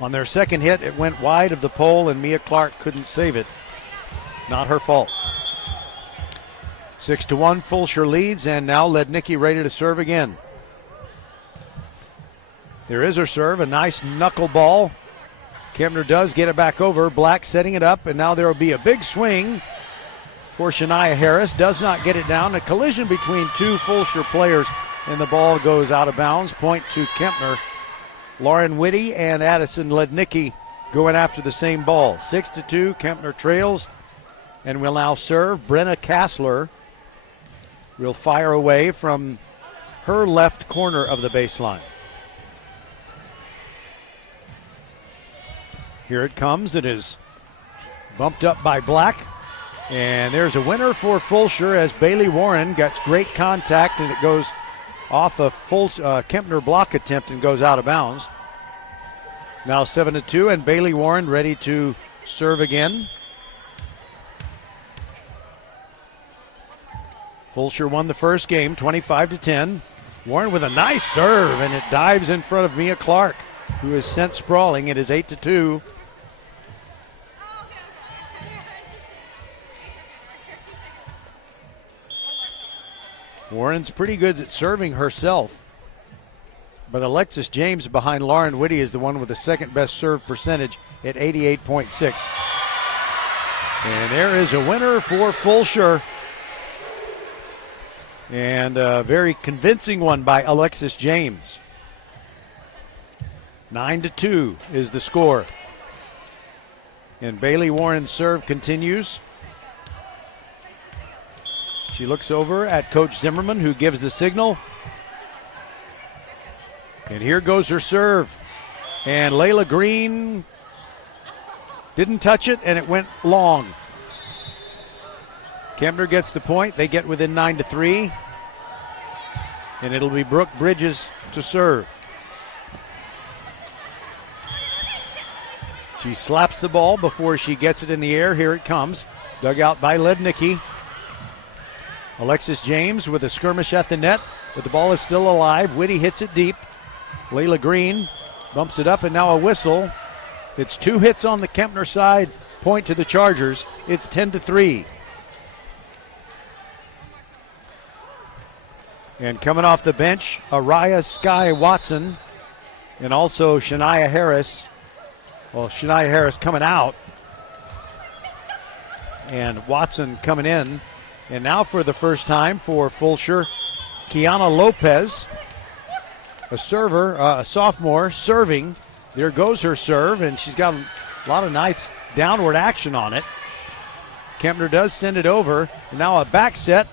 On their second hit, it went wide of the pole, and Mia Clark couldn't save it. Not her fault. 6-1, Fulshear leads, and now Lednicki ready to serve again. There is her serve, a nice knuckleball. Kempner does get it back over. Black setting it up, and now there will be a big swing for Shania Harris. Does not get it down. A collision between two Fulshear players, and the ball goes out of bounds. Point to Kempner. Lauren Whitty and Addison Lednicki going after the same ball. 6-2, Kempner trails and will now serve. Brenna Kassler will fire away from her left corner of the baseline. Here it comes. It is bumped up by Black. And there's a winner for Fulshear as Bailey Warren gets great contact, and it goes off a Kempner block attempt and goes out of bounds. Now 7-2, and Bailey Warren ready to serve again. Fulshear won the first game, 25-10. Warren with a nice serve, and it dives in front of Mia Clark, who is sent sprawling. It is 8-2. Warren's pretty good at serving herself, but Alexis James behind Lauren Whitty is the one with the second best serve percentage at 88.6. And there is a winner for Fulshear, and a very convincing one by Alexis James. 9-2 is the score. And Bailey Warren's serve continues. She looks over at Coach Zimmerman, who gives the signal. And here goes her serve. And Layla Green didn't touch it, and it went long. Kempner gets the point. They get within 9-3. And it'll be Brooke Bridges to serve. She slaps the ball before she gets it in the air. Here it comes. Dug out by Lednicki. Alexis James with a skirmish at the net, but the ball is still alive. Whitty hits it deep. Layla Green bumps it up, and now a whistle. It's 2 hits on the Kempner side. Point to the Chargers. It's 10-3. And coming off the bench, Araya Sky Watson and also Shania Harris. Well, Shania Harris coming out and Watson coming in. And now for the first time for Fulshear, Kiana Lopez, a server, a sophomore, serving. There goes her serve, and she's got a lot of nice downward action on it. Kempner does send it over. And now a back set.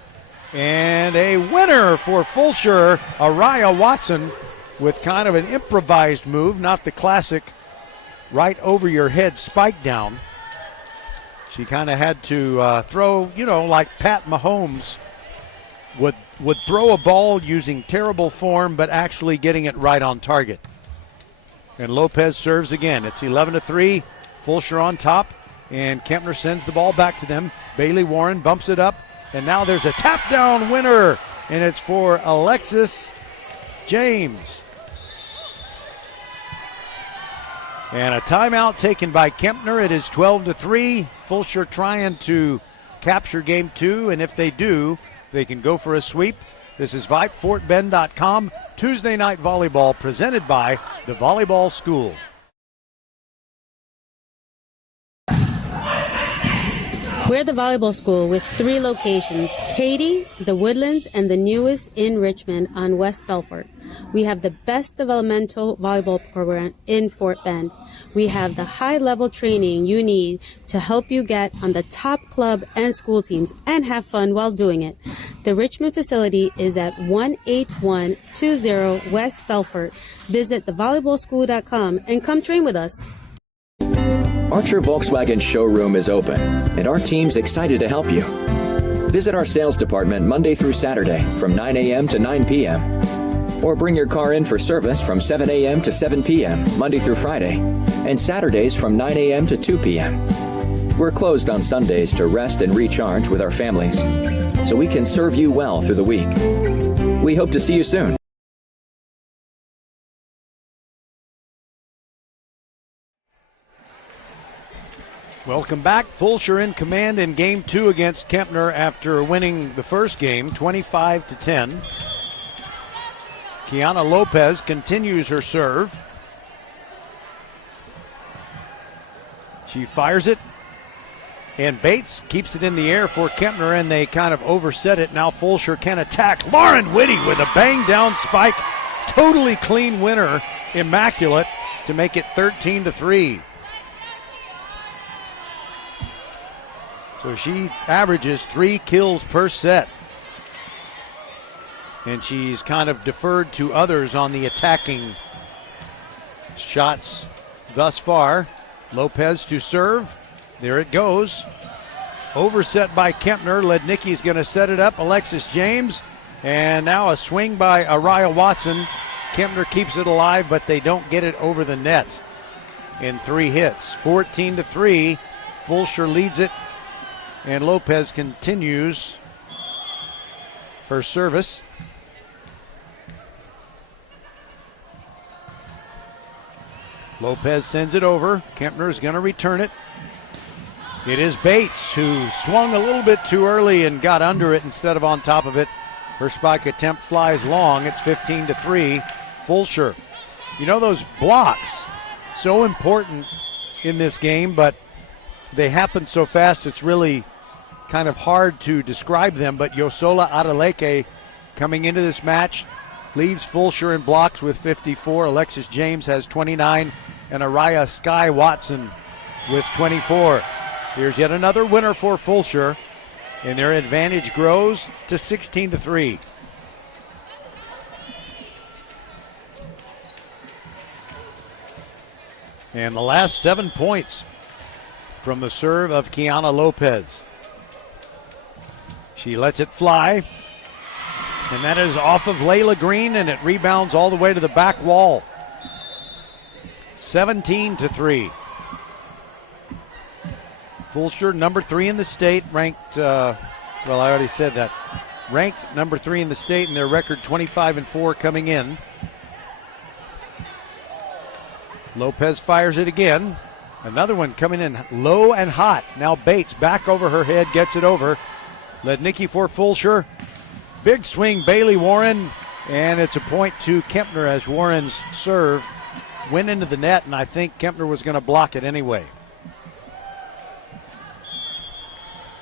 And a winner for Fulshear, Araya Watson, with kind of an improvised move, not the classic right over your head spike down. She kind of had to throw, like Pat Mahomes would throw a ball using terrible form, but actually getting it right on target. And Lopez serves again. It's 11-3. Fulshear on top, and Kempner sends the ball back to them. Bailey Warren bumps it up. And now there's a tap down winner, and it's for Alexis James. And a timeout taken by Kempner. It is 12-3. Fulshear trying to capture game 2, and if they do, they can go for a sweep. This is Vype, FortBend.com. Tuesday night volleyball presented by the Volleyball School. We're the volleyball school with 3 locations, Katy, the Woodlands, and the newest in Richmond on West Belfort. We have the best developmental volleyball program in Fort Bend. We have the high-level training you need to help you get on the top club and school teams and have fun while doing it. The Richmond facility is at 18120 West Belfort. Visit thevolleyballschool.com and come train with us. Archer Volkswagen showroom is open, and our team's excited to help you. Visit our sales department Monday through Saturday from 9 a.m. to 9 p.m. Or bring your car in for service from 7 a.m. to 7 p.m. Monday through Friday, and Saturdays from 9 a.m. to 2 p.m. We're closed on Sundays to rest and recharge with our families, so we can serve you well through the week. We hope to see you soon. Welcome back. Fulshear in command in game 2 against Kempner after winning the first game 25-10. Kiana Lopez continues her serve. She fires it, and Bates keeps it in the air for Kempner, and they kind of overset it. Now Fulshear can attack. Lauren Whitty with a bang down spike. Totally clean winner, immaculate, to make it 13-3. So she averages 3 kills per set. And she's kind of deferred to others on the attacking shots thus far. Lopez to serve. There it goes. Overset by Kempner. Lednicki's going to set it up. Alexis James. And now a swing by Araya Watson. Kempner keeps it alive, but they don't get it over the net in 3 hits. 14-3. Fulshear leads it. And Lopez continues her service. Lopez sends it over. Kempner's going to return it. It is Bates who swung a little bit too early and got under it instead of on top of it. Her spike attempt flies long. It's 15-3. Fulshear. You know, those blocks, so important in this game, but they happen so fast it's really kind of hard to describe them. But Yosola Adeleke coming into this match leaves Fulshear in blocks with 54. Alexis James has 29, and Araya Sky Watson with 24. Here's yet another winner for Fulshear, and their advantage grows to 16-3. And the last 7 points from the serve of Kiana Lopez. She lets it fly. And that is off of Layla Green, and it rebounds all the way to the back wall. 17-3. Fulshear, number 3 in the state, ranked, I already said that. Ranked number 3 in the state, and their record 25-4 coming in. Lopez fires it again. Another one coming in low and hot. Now Bates back over her head, gets it over. Lednicki for Fulshear. Big swing, Bailey Warren, and it's a point to Kempner as Warren's serve went into the net, and I think Kempner was going to block it anyway.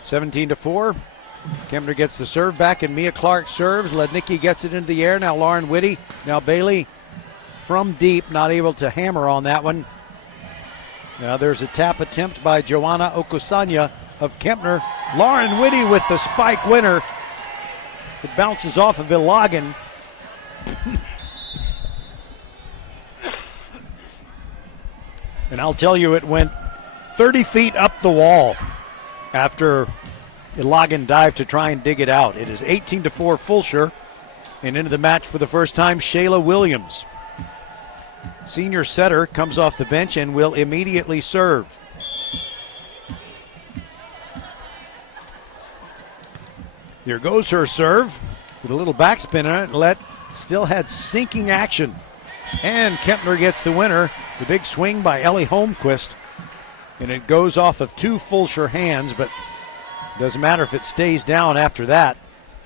17-4. Kempner gets the serve back, and Mia Clark serves. Lednicki gets it into the air. Now Lauren Whitty. Now Bailey from deep, not able to hammer on that one. Now there's a tap attempt by Joanna Okosanya of Kempner. Lauren Whitty with the spike winner. It bounces off of Ilagan. And I'll tell you, it went 30 feet up the wall after Ilagan dived to try and dig it out. It is 18-4 Fulshear. And into the match for the first time, Shayla Williams. Senior setter comes off the bench and will immediately serve. There goes her serve with a little backspin on it. Still had sinking action. And Kempner gets the winner. The big swing by Ellie Holmquist. And it goes off of 2 Fulshear hands, but doesn't matter if it stays down after that.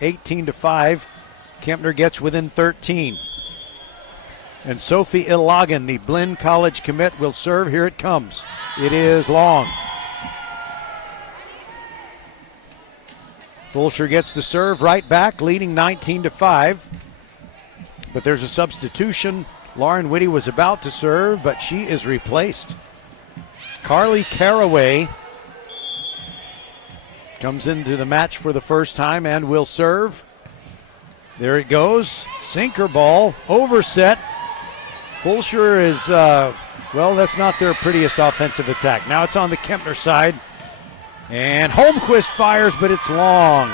18-5. Kempner gets within 13. And Sophie Ilagan, the Blinn College commit, will serve. Here it comes. It is long. Fulshear gets the serve right back, leading 19-5. But there's a substitution. Lauren Whitty was about to serve, but she is replaced. Carly Caraway comes into the match for the first time and will serve. There it goes. Sinker ball, overset. Fulshear is, that's not their prettiest offensive attack. Now it's on the Kempner side. And Holmquist fires, but it's long.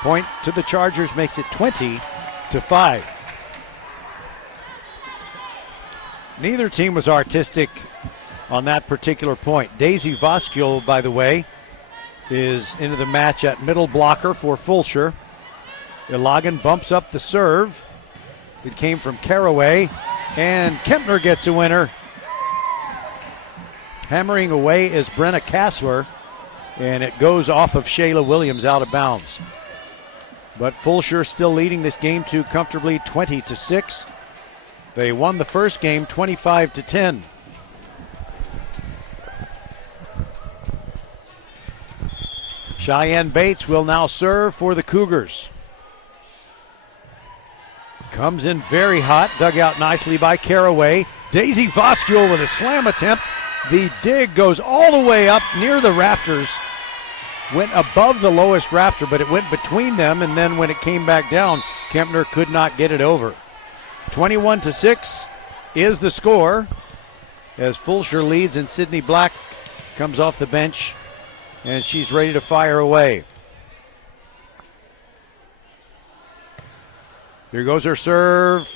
Point to the Chargers makes it 20-5. Neither team was artistic on that particular point. Daisy Voskul, by the way, is into the match at middle blocker for Fulshear. Ilagan bumps up the serve. It came from Caraway, and Kempner gets a winner. Hammering away is Brenna Kassler, and it goes off of Shayla Williams out of bounds. But Fulshear still leading this game too comfortably, 20-6. They won the first game 25-10. Cheyenne Bates will now serve for the Cougars. Comes in very hot, dug out nicely by Caraway. Daisy Voskul with a slam attempt. The dig goes all the way up near the rafters. Went above the lowest rafter, but it went between them, and then when it came back down, Kempner could not get it over. 21-6 is the score as Fulshear leads, and Sydney Black comes off the bench, and she's ready to fire away. Here goes her serve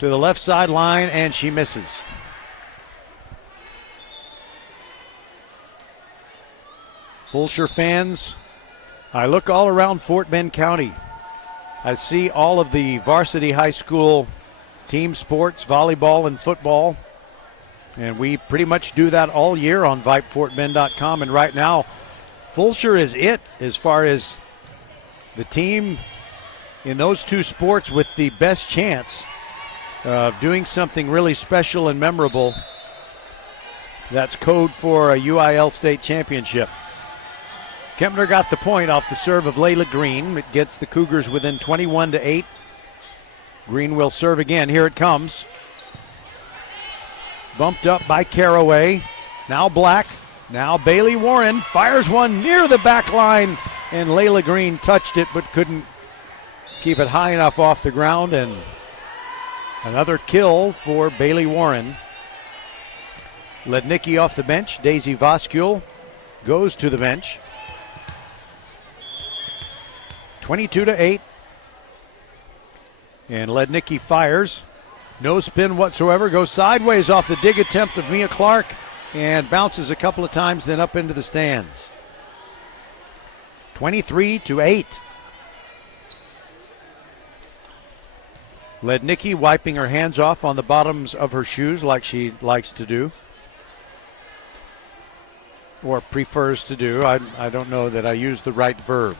to the left sideline, and she misses. Fulshear fans, I look all around Fort Bend County. I see all of the varsity high school team sports, volleyball and football. And we pretty much do that all year on VypeFortBend.com. And right now, Fulshear is it as far as the team in those two sports with the best chance of doing something really special and memorable. That's code for a UIL state championship. Kempner got the point off the serve of Layla Green. It gets the Cougars within 21-8. Green will serve again. Here it comes. Bumped up by Caraway. Now Black. Now Bailey Warren fires one near the back line, and Layla Green touched it but couldn't keep it high enough off the ground, and another kill for Bailey Warren. Lednicki off the bench. Daisy Voskul goes to the bench. 22-8. And Lednicki fires. No spin whatsoever. Goes sideways off the dig attempt of Mia Clark and bounces a couple of times, then up into the stands. 23-8. Lednicki wiping her hands off on the bottoms of her shoes like she likes to do. Or prefers to do. I don't know that I use the right verb.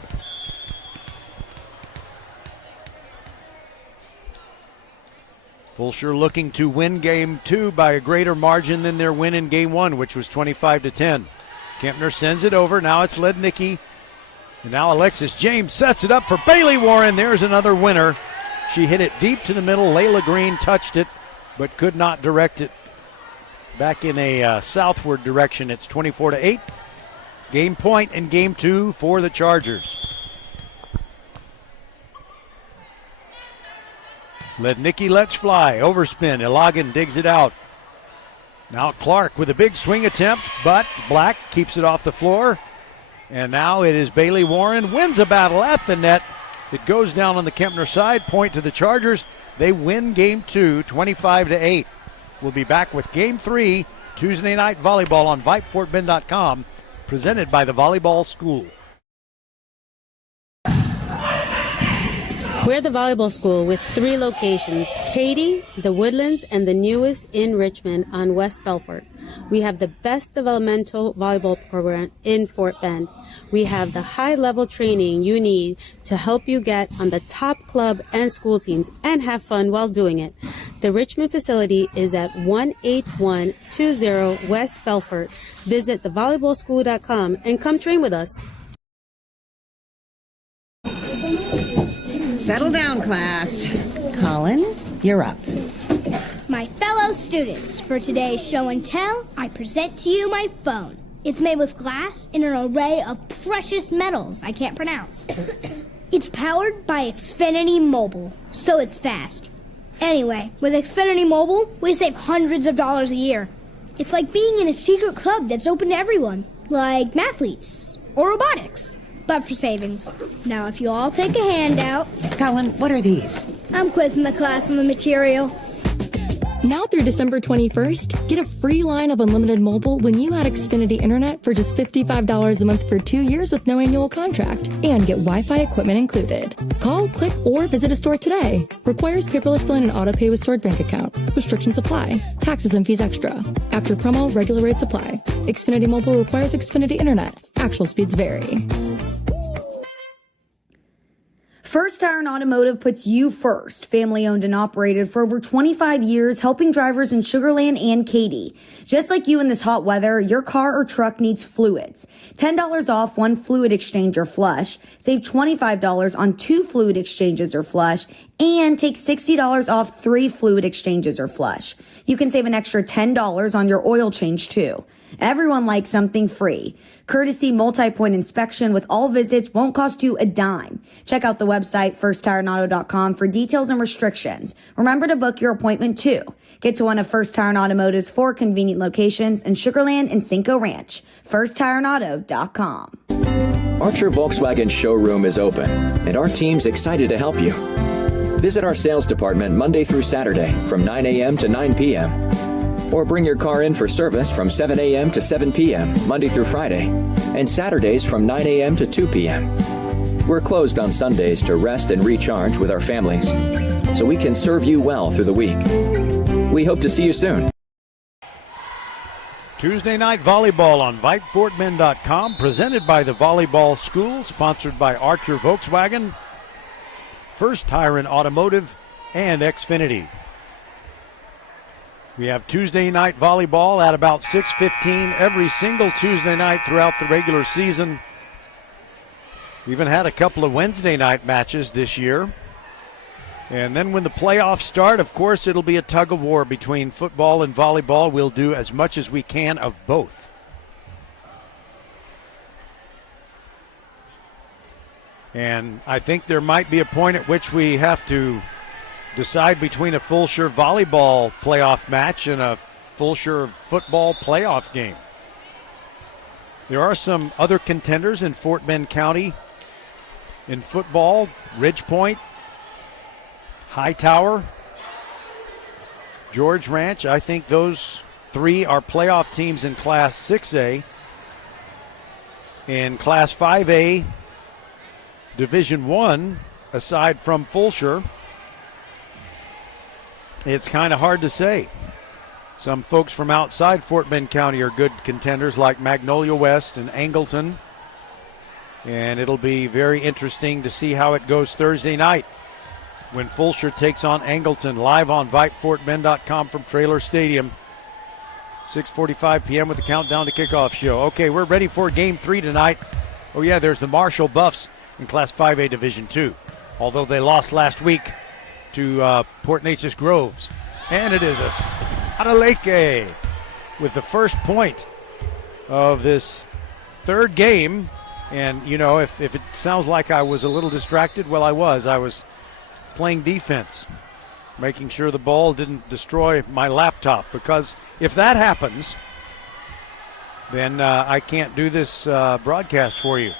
Fulshear looking to win game 2 by a greater margin than their win in game 1, which was 25-10. Kempner sends it over. Now it's Lednicki. And now Alexis James sets it up for Bailey Warren. There's another winner. She hit it deep to the middle. Layla Green touched it, but could not direct it back in a southward direction. It's 24-8. Game point in game 2 for the Chargers. Lednicki lets fly. Overspin. Ilagan digs it out. Now Clark with a big swing attempt, but Black keeps it off the floor. And now it is Bailey Warren. Wins a battle at the net. It goes down on the Kempner side. Point to the Chargers. They win game 2, 25-8. We'll be back with game 3, Tuesday night volleyball on VypeFortBend.com, presented by the Volleyball School. We're the volleyball school with 3 locations, Katy, the Woodlands, and the newest in Richmond on West Belfort. We have the best developmental volleyball program in Fort Bend. We have the high-level training you need to help you get on the top club and school teams and have fun while doing it. The Richmond facility is at 18120 West Belfort. Visit thevolleyballschool.com and come train with us. Settle down, class. Colin, you're up. My fellow students, for today's show and tell, I present to you my phone. It's made with glass and an array of precious metals I can't pronounce. It's powered by Xfinity Mobile, so it's fast. Anyway, with Xfinity Mobile, we save hundreds of dollars a year. It's like being in a secret club that's open to everyone, like mathletes or robotics, but for savings. Now, if you all take a handout... Colin, what are these? I'm quizzing the class on the material. Now through December 21st, get a free line of unlimited mobile when you add Xfinity Internet for just $55 a month for 2 years with no annual contract and get Wi-Fi equipment included. Call, click, or visit a store today. Requires paperless billing and auto pay with stored bank account. Restrictions apply. Taxes and fees extra. After promo, regular rates apply. Xfinity Mobile requires Xfinity Internet. Actual speeds vary. First Iron Automotive puts you first. Family owned and operated for over 25 years, helping drivers in Sugar Land and Katy. Just like you in this hot weather, your car or truck needs fluids. $10 off 1 fluid exchange or flush. Save $25 on 2 fluid exchanges or flush. And take $60 off 3 fluid exchanges or flush. You can save an extra $10 on your oil change too. Everyone likes something free. Courtesy multi-point inspection with all visits won't cost you a dime. Check out the website firsttireandauto.com for details and restrictions. Remember to book your appointment too. Get to one of First Tire and Automotive's 4 convenient locations in Sugar Land and Cinco Ranch. firsttireandauto.com. Archer Volkswagen showroom is open, and our team's excited to help you. Visit our sales department Monday through Saturday from 9 a.m. to 9 p.m. Or bring your car in for service from 7 a.m. to 7 p.m. Monday through Friday, and Saturdays from 9 a.m. to 2 p.m. We're closed on Sundays to rest and recharge with our families, so we can serve you well through the week. We hope to see you soon. Tuesday night volleyball on VypeFortBend.com, presented by the Volleyball School, sponsored by Archer Volkswagen, First Tire and Automotive, and Xfinity. We have Tuesday night volleyball at about 6:15 every single Tuesday night throughout the regular season. We even had a couple of Wednesday night matches this year. And then when the playoffs start, of course, it'll be a tug of war between football and volleyball. We'll do as much as we can of both. And I think there might be a point at which we have to decide between a Fulshear volleyball playoff match and a Fulshear football playoff game. There are some other contenders in Fort Bend County in football. Ridge Point, Hightower, George Ranch. I think those three are playoff teams in Class 6A. In Class 5A, Division 1, aside from Fulshear, it's kind of hard to say. Some folks from outside Fort Bend County are good contenders like Magnolia West and Angleton. And it'll be very interesting to see how it goes Thursday night when Fulshear takes on Angleton, live on VypeFortBend.com from Traylor Stadium. 6:45 p.m. with the countdown to kickoff show. Okay, we're ready for Game 3 tonight. Oh, yeah, there's the Marshall Buffs in Class 5A Division 2, although they lost last week to Port Neches Groves. And it is Adeleke with the first point of this third game. And, you know, if it sounds like I was a little distracted, well, I was playing defense, making sure the ball didn't destroy my laptop, because if that happens, then I can't do this broadcast for you.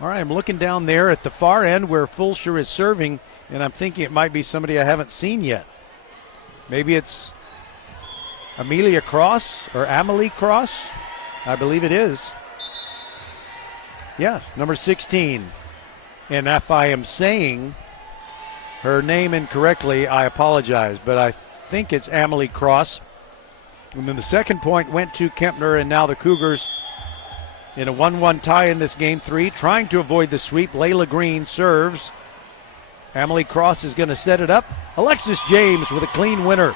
All right, I'm looking down there at the far end where Fulshear is serving, and I'm thinking it might be somebody I haven't seen yet. Maybe it's Amelia Cross or Amelie Cross. I believe it is. Yeah, number 16. And if I am saying her name incorrectly, I apologize, but I think it's Amelie Cross. And then the second point went to Kempner, and now the Cougars in a 1-1 tie in this Game 3, trying to avoid the sweep. Layla Green serves. Amelie Cross is going to set it up. Alexis James with a clean winner.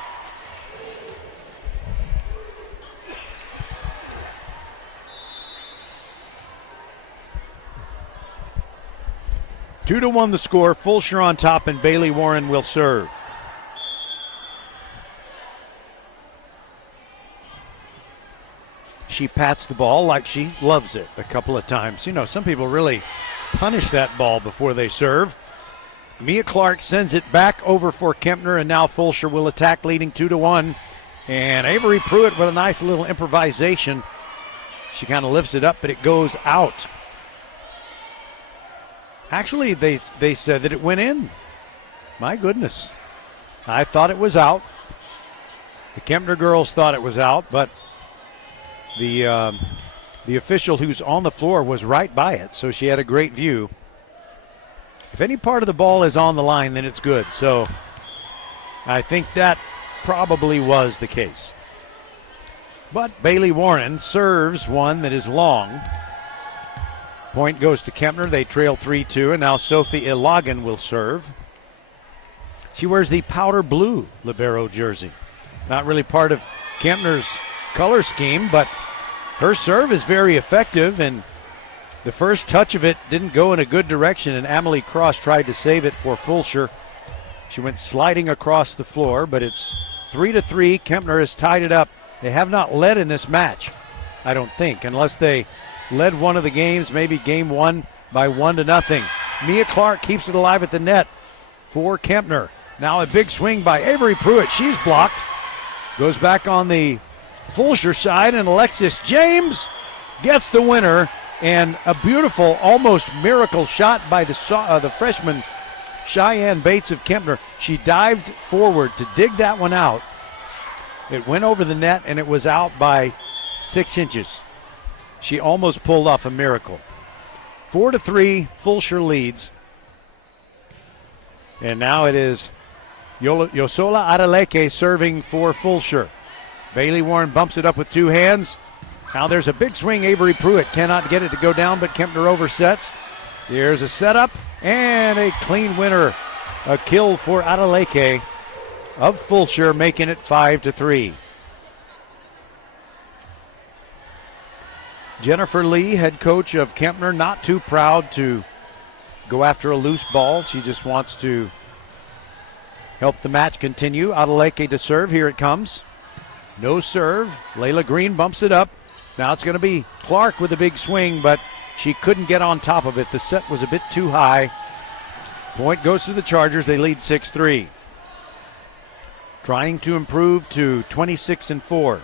Two to 1 the score. Fulshear on top, and Bailey Warren will serve. She pats the ball like she loves it a couple of times. You know, some people really punish that ball before they serve. Mia Clark sends it back over for Kempner, and now Fulshear will attack, leading 2 to 1. And Avery Pruitt with a nice little improvisation. She kind of lifts it up, but it goes out. Actually, they said that it went in. My goodness. I thought it was out. The Kempner girls thought it was out, but the official who's on the floor was right by it, so she had a great view. If any part of the ball is on the line, then it's good. So I think that probably was the case. But Bailey Warren serves one that is long. Point goes to Kempner. They trail 3-2, and now Sophie Ilagan will serve. She wears the powder blue libero jersey. Not really part of Kempner's color scheme, but her serve is very effective, and the first touch of it didn't go in a good direction, and Amelie Cross tried to save it for Fulshear. She went sliding across the floor, but it's 3-3. Kempner has tied it up. They have not led in this match, I don't think, unless they led one of the games, maybe game 1 by 1-0. Mia Clark keeps it alive at the net for Kempner. Now a big swing by Avery Pruitt. She's blocked. Goes back on the Fulshear side, and Alexis James gets the winner. And a beautiful, almost miracle shot by the freshman Cheyenne Bates of Kempner. She dived forward to dig that one out. It went over the net, and it was out by 6 inches. She almost pulled off a miracle. 4-3, Fulshear leads. And now it is Yosola Adeleke serving for Fulshear. Bailey Warren bumps it up with 2 hands. Now there's a big swing. Avery Pruitt cannot get it to go down, but Kempner oversets. There's a setup and a clean winner. A kill for Adeleke of Fulshear, making it 5-3. Jennifer Lee, head coach of Kempner, not too proud to go after a loose ball. She just wants to help the match continue. Adeleke to serve. Here it comes. No serve. Layla Green bumps it up. Now it's going to be Clark with a big swing, but she couldn't get on top of it. The set was a bit too high. Point goes to the Chargers. They lead 6-3. Trying to improve to 26-4.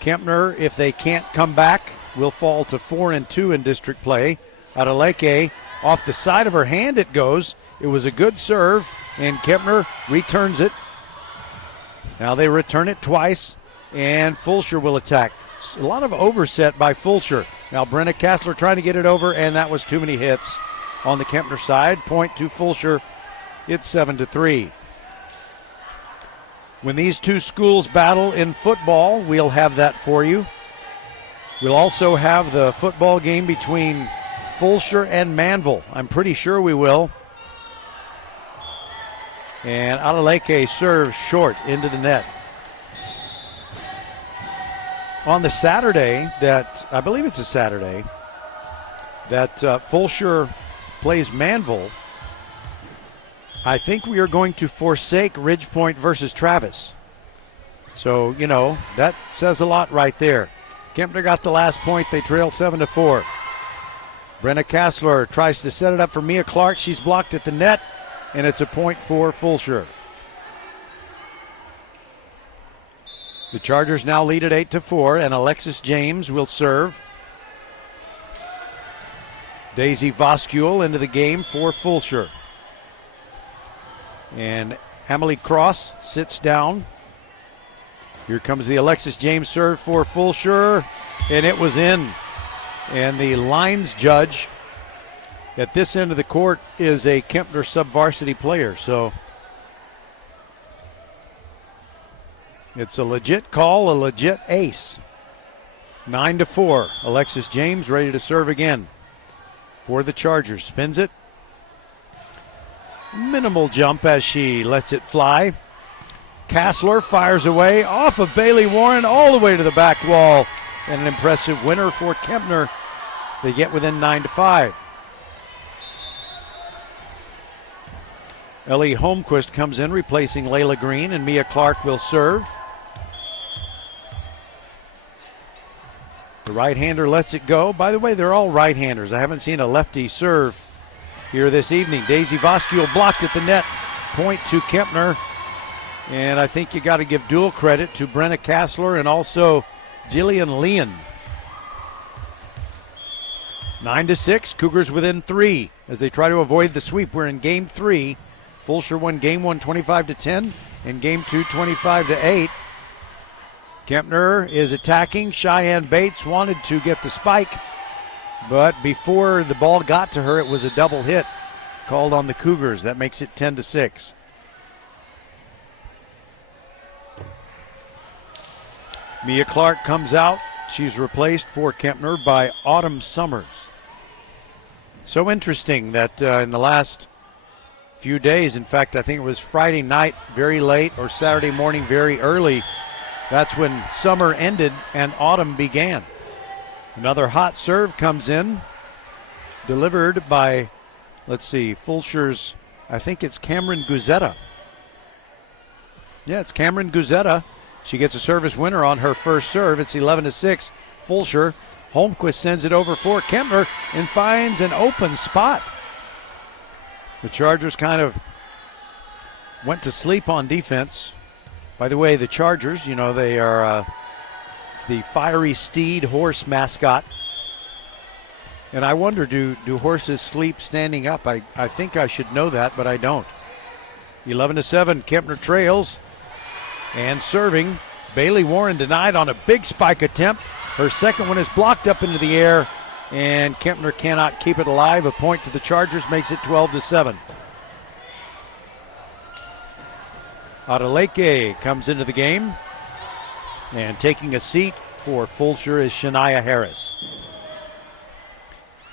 Kempner, if they can't come back, will fall to 4-2 in district play. Adeleke, off the side of her hand it goes, It was a good serve, and Kempner returns it. Now they return it twice, and Fulshear will attack. A lot of overset by Fulshear. Now Brenna Kassler trying to get it over, and that was too many hits on the Kempner side. Point to Fulshear. It's 7-3. When these two schools battle in football, we'll have that for you. We'll also have the football game between Fulshear and Manville. I'm pretty sure we will. And Adeleke serves short into the net. On the Saturday, I believe it's a Saturday, that Fulshear plays Manville, I think we are going to forsake Ridgepoint versus Travis. So, that says a lot right there. Kempner got the last point. They trail 7-4. Brenna Kassler tries to set it up for Mia Clark. She's blocked at the net, and it's a point for Fulshear. The Chargers now lead at 8-4, and Alexis James will serve. Daisy Voskuil into the game for Fulshear. And Emily Cross sits down. Here comes the Alexis James serve for Fulshear, and it was in. And the lines judge at this end of the court is a Kempner sub-varsity player, so it's a legit call, a legit ace. 9-4. Alexis James ready to serve again for the Chargers. Spins it. Minimal jump as she lets it fly. Kassler fires away off of Bailey Warren all the way to the back wall. And an impressive winner for Kempner. They get within 9-5. Ellie Holmquist comes in replacing Layla Green, and Mia Clark will serve. The right-hander lets it go. By the way, they're all right-handers. I haven't seen a lefty serve here this evening. Daisy Voskuil blocked at the net. Point to Kempner. And I think you got to give dual credit to Brenna Kassler and also Jillian Leon. 9-6. Cougars within 3 as they try to avoid the sweep. We're in game 3. Fulshear won game 1 25-10 and game 2 25-8. Kempner is attacking. Cheyenne Bates wanted to get the spike, but before the ball got to her, it was a double hit called on the Cougars. That makes it 10-6. Mia Clark comes out. She's replaced for Kempner by Autumn Summers. So interesting that in the last few days, in fact, I think it was Friday night very late or Saturday morning very early, that's when summer ended and autumn began. Another hot serve comes in, delivered by, Fulshear's, I think it's Cameron Guzetta. Yeah, it's Cameron Guzetta. She gets a service winner on her first serve. It's 11-6. Fulshear. Holmquist sends it over for Kempner and finds an open spot. The Chargers kind of went to sleep on defense. By the way, the Chargers, they are it's the Fiery Steed horse mascot. And I wonder, do horses sleep standing up? I think I should know that, but I don't. 11-7, Kempner trails. And serving, Bailey Warren denied on a big spike attempt. Her second one is blocked up into the air, and Kempner cannot keep it alive. A point to the Chargers makes it 12-7. Adeleke comes into the game, and taking a seat for Fulshear is Shania Harris.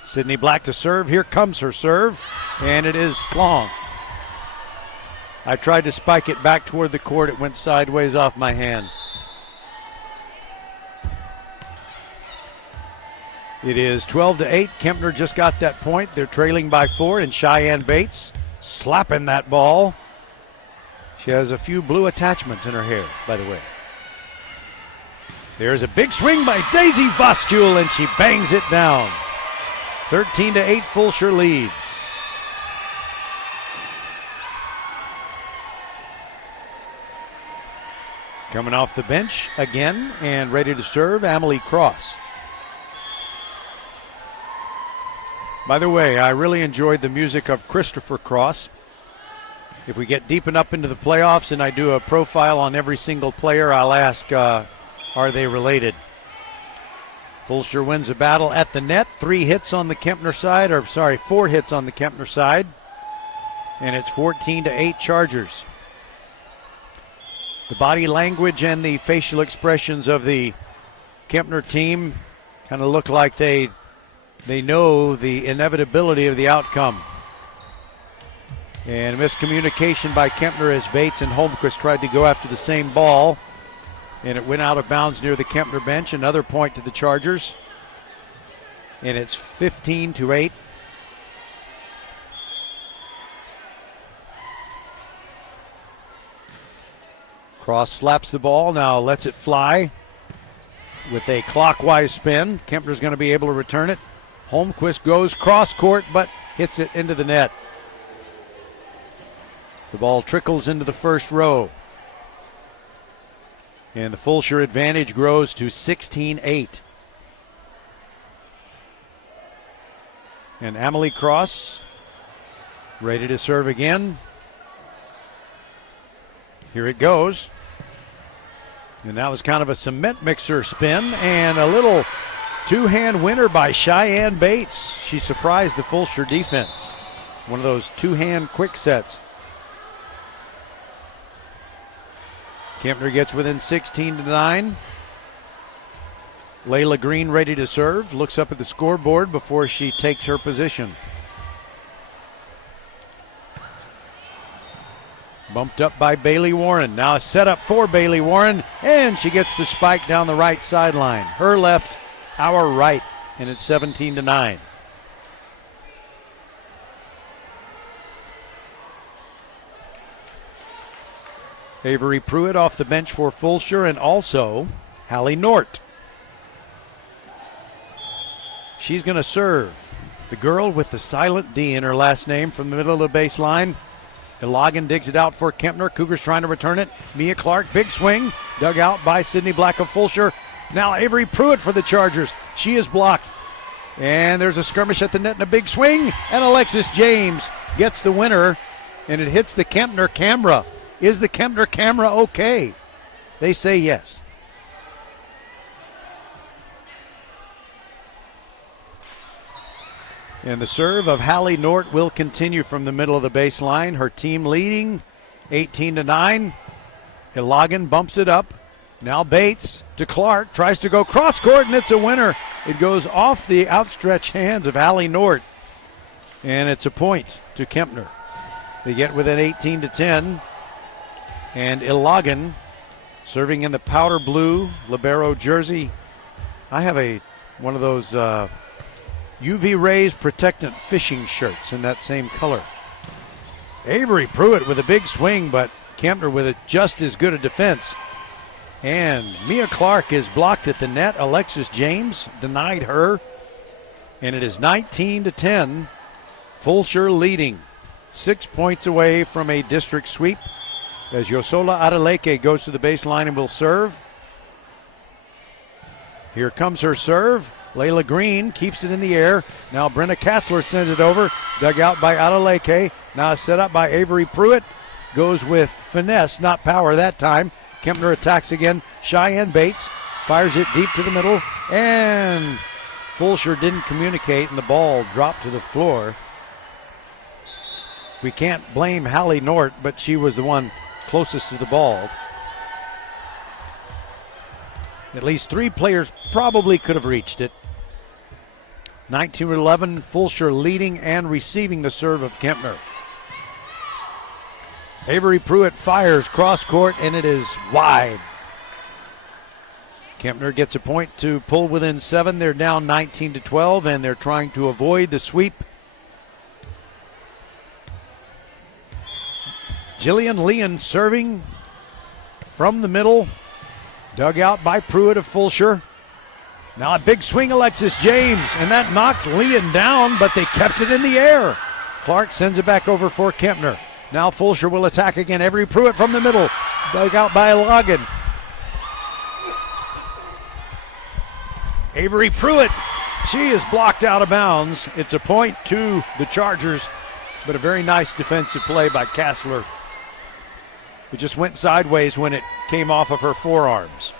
Sydney Black to serve. Here comes her serve, and it is long. I tried to spike it back toward the court. It went sideways off my hand. It is 12-8. Kempner just got that point. They're trailing by 4, and Cheyenne Bates slapping that ball. She has a few blue attachments in her hair, by the way. There's a big swing by Daisy Voskuil, and she bangs it down. 13-8, Fulshear leads. Coming off the bench again and ready to serve, Amelie Cross. By the way, I really enjoyed the music of Christopher Cross. If we get deep enough into the playoffs and I do a profile on every single player, I'll ask, are they related? Fulshear wins the battle at the net. 4 hits on the Kempner side. And it's 14-8 Chargers. The body language and the facial expressions of the Kempner team kind of look like they know the inevitability of the outcome. And miscommunication by Kempner as Bates and Holmquist tried to go after the same ball. And it went out of bounds near the Kempner bench. Another point to the Chargers. And it's 15-8. Cross slaps the ball, now lets it fly with a clockwise spin. Kempner's going to be able to return it. Holmquist goes cross court, but hits it into the net. The ball trickles into the first row. And the Fulshear advantage grows to 16-8. And Amelie Cross ready to serve again. Here it goes. And that was kind of a cement mixer spin and a little two-hand winner by Cheyenne Bates. She surprised the Fulshear defense. One of those two-hand quick sets. Kempner gets within 16-9. Layla Green ready to serve. Looks up at the scoreboard before she takes her position. Bumped up by Bailey Warren. Now a setup for Bailey Warren, and she gets the spike down the right sideline. Her left, our right, and it's 17-9. Avery Pruitt off the bench for Fulshear, and also Hallie Nort. She's going to serve. The girl with the silent D in her last name from the middle of the baseline. Ilagan digs it out for Kempner. Cougars trying to return it. Mia Clark, big swing. Dug out by Sydney Black of Fulshear. Now Avery Pruitt for the Chargers. She is blocked. And there's a skirmish at the net and a big swing. And Alexis James gets the winner. And it hits the Kempner camera. Is the Kempner camera okay? They say yes. And the serve of Hallie Nort will continue from the middle of the baseline. Her team leading 18-9. Ilagan bumps it up. Now Bates to Clark. Tries to go cross court, and it's a winner. It goes off the outstretched hands of Hallie Nort. And it's a point to Kempner. They get within 18-10. And Ilagan serving in the powder blue libero jersey. I have one of those UV rays protectant fishing shirts in that same color. Avery Pruitt with a big swing, but Kempner with just as good a defense. And Mia Clark is blocked at the net. Alexis James denied her. And it is 19-10. Fulshear leading. 6 points away from a district sweep as Yosola Adeleke goes to the baseline and will serve. Here comes her serve. Layla Green keeps it in the air. Now Brenna Kassler sends it over. Dug out by Adeleke. Now set up by Avery Pruitt. Goes with finesse, not power that time. Kempner attacks again. Cheyenne Bates fires it deep to the middle. And Fulshear didn't communicate, and the ball dropped to the floor. We can't blame Hallie Nort, but she was the one closest to the ball. At least 3 players probably could have reached it. 19-11, Fulshear leading and receiving the serve of Kempner. Avery Pruitt fires cross court, and it is wide. Kempner gets a point to pull within 7. They're down 19-12, and they're trying to avoid the sweep. Jillian Leon serving from the middle. Dug out by Pruitt of Fulshear. Now a big swing, Alexis James, and that knocked Leon down, but they kept it in the air. Clark sends it back over for Kempner. Now Fulshear will attack again. Avery Pruitt from the middle. Dug out by Ilagan. Avery Pruitt, she is blocked out of bounds. It's a point to the Chargers, but a very nice defensive play by Kassler It just went sideways when it came off of her forearms.